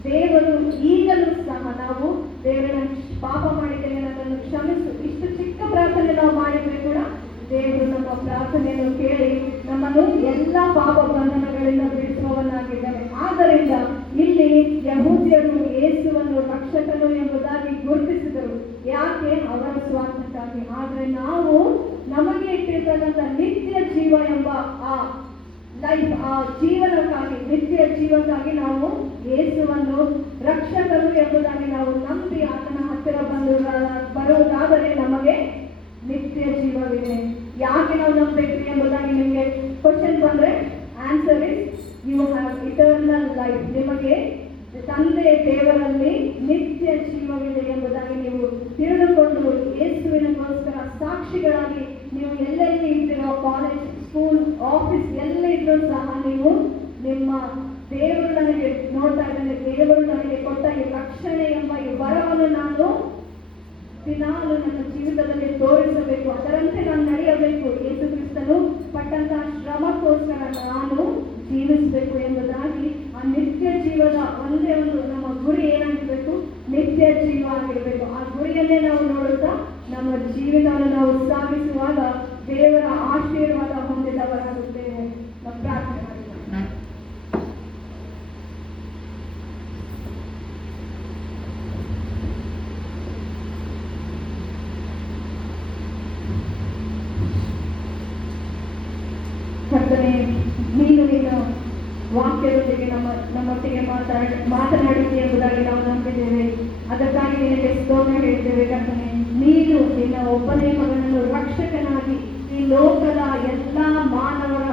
ದೇವರು ಈಗಲೂ ಸಹ ನಾವು ದೇವರನ್ನ ಪಾಪ ಮಾಡಿದ್ದೇನೆ, ನನ್ನನ್ನು ಕ್ಷಮಿಸು, ಇಷ್ಟು ಚಿಕ್ಕ ಪ್ರಾರ್ಥನೆ ನಾವು ಮಾಡಿದ್ರೆ ಕೂಡ ದೇವರು ನಮ್ಮ ಪ್ರಾರ್ಥನೆಯನ್ನು ಕೇಳಿ ನಮ್ಮನ್ನು ಎಲ್ಲ ಪಾಪ ಬಂಧನಗಳಿಂದ ಬಿಡಿಸುವವನಾಗಿದ್ದಾನೆ. ಆದ್ದರಿಂದ ಇಲ್ಲಿ ಯಹೂದ್ಯರು ಯೇಸುವನ್ನು ರಕ್ಷಕನು ಎಂಬುದಾಗಿ ಗುರುತಿಸಿದರು. ಯಾಕೆ? ಅವರ ಸ್ವಾರ್ಥಕ್ಕಾಗಿ. ಆದ್ರೆ ನಾವು ನಮಗೆ ಇಟ್ಟಿರ್ತಕ್ಕಂಥ ನಿತ್ಯ ಜೀವ ಎಂಬ ಆ ಲೈಫ್, ಆ ಜೀವನಕ್ಕಾಗಿ, ನಿತ್ಯ ಜೀವಕ್ಕಾಗಿ ನಾವು ಯೇಸುವನ್ನು ರಕ್ಷಕರು ಎಂಬುದಾಗಿ ನಾವು ನಂಬಿ ಆತನ ಹತ್ತಿರ ಬರುವುದಾದರೆ ನಮಗೆ ನಿತ್ಯ ಜೀವವಿದೆ. ಯಾಕೆ ನಾವು ನಂಬಬೇಕು ಎಂಬುದಾಗಿ ನಿಮಗೆ ಕ್ವಶನ್ ಬಂದ್ರೆ answer is you have eternal life. ನಿಮಗೆ ತಂದೆ ದೇವರಲ್ಲಿ ನಿತ್ಯ ಜೀವವಿದೆ ಎಂಬುದಾಗಿ ನೀವು ತಿಳಿದುಕೊಂಡು ಯೇಸುವಿನಗೋಸ್ಕರ ಸಾಕ್ಷಿಗಳಾಗಿ ನೀವು ಎಲ್ಲೆಲ್ಲಿ ಇದ್ದೀರೋ, ಕಾಲೇಜ್, ಸ್ಕೂಲ್, ಆಫೀಸ್ ಎಲ್ಲ ಇದ್ರೂ ಸಹ ನೀವು ನಿಮ್ಮ ದೇವರು ನನಗೆ ನೋಡ್ತಾ ಇದ್ದಾನೆ, ದೇವರು ನನಗೆ ಕೊಟ್ಟ ಈ ರಕ್ಷಣೆ ಎಂಬ ಈ ವರವನ್ನು ನಾನು ದಿನಾಲು ನನ್ನ ಜೀವಿತದಲ್ಲಿ ತೋರಿಸಬೇಕು, ಅದರಂತೆ ನಾನು ನಡೆಯಬೇಕು. ಯೇಸು ಕ್ರಿಸ್ತನು ಪಟ್ಟಂತಹ ಶ್ರಮಕ್ಕೋಸ್ಕರ ನಾನು ಜೀವಿಸಬೇಕು ಎಂಬುದಾಗಿ ಆ ನಿತ್ಯ ಜೀವದ ಒಂದೇ ಒಂದು ನಮ್ಮ ಗುರಿ ಏನಾಗಿರ್ಬೇಕು? ನಿತ್ಯ ಜೀವ ಆಗಿರಬೇಕು. ಆ ಗುರಿಯನ್ನೇ ನಾವು ನೋಡುತ್ತಾ ನಮ್ಮ ಜೀವಿತವನ್ನು ನಾವು ಸಾಗಿಸುವಾಗ ದೇವರ ಆಶೀರ್ವಾದ ಹೊಂದಿದವರಾಗುತ್ತೇವೆ. ನಾವು ಪ್ರಾರ್ಥನೆ ಮಾಡೋಣ. ಕರ್ತನೇ, ನೀನು ನಿನ್ನ ವಾಕ್ಯದೊಂದಿಗೆ ನಮ್ಮೊಟ್ಟಿಗೆ ಮಾತನಾಡಿದೆ ಎಂಬುದಾಗಿ ನಾವು ನಂಬಿದ್ದೇವೆ. ಅದಕ್ಕಾಗಿ ನಿನಗೆ ಸ್ತೋತ್ರ ಹೇಳ್ತೇವೆ ಕರ್ತನೇ. ನೀನು ನಿನ್ನ ಒಬ್ಬನೇ ಮಗನನ್ನು ರಕ್ಷಕನಾಗಿ ಈ ಲೋಕದ ಎಲ್ಲ ಮಾನವರ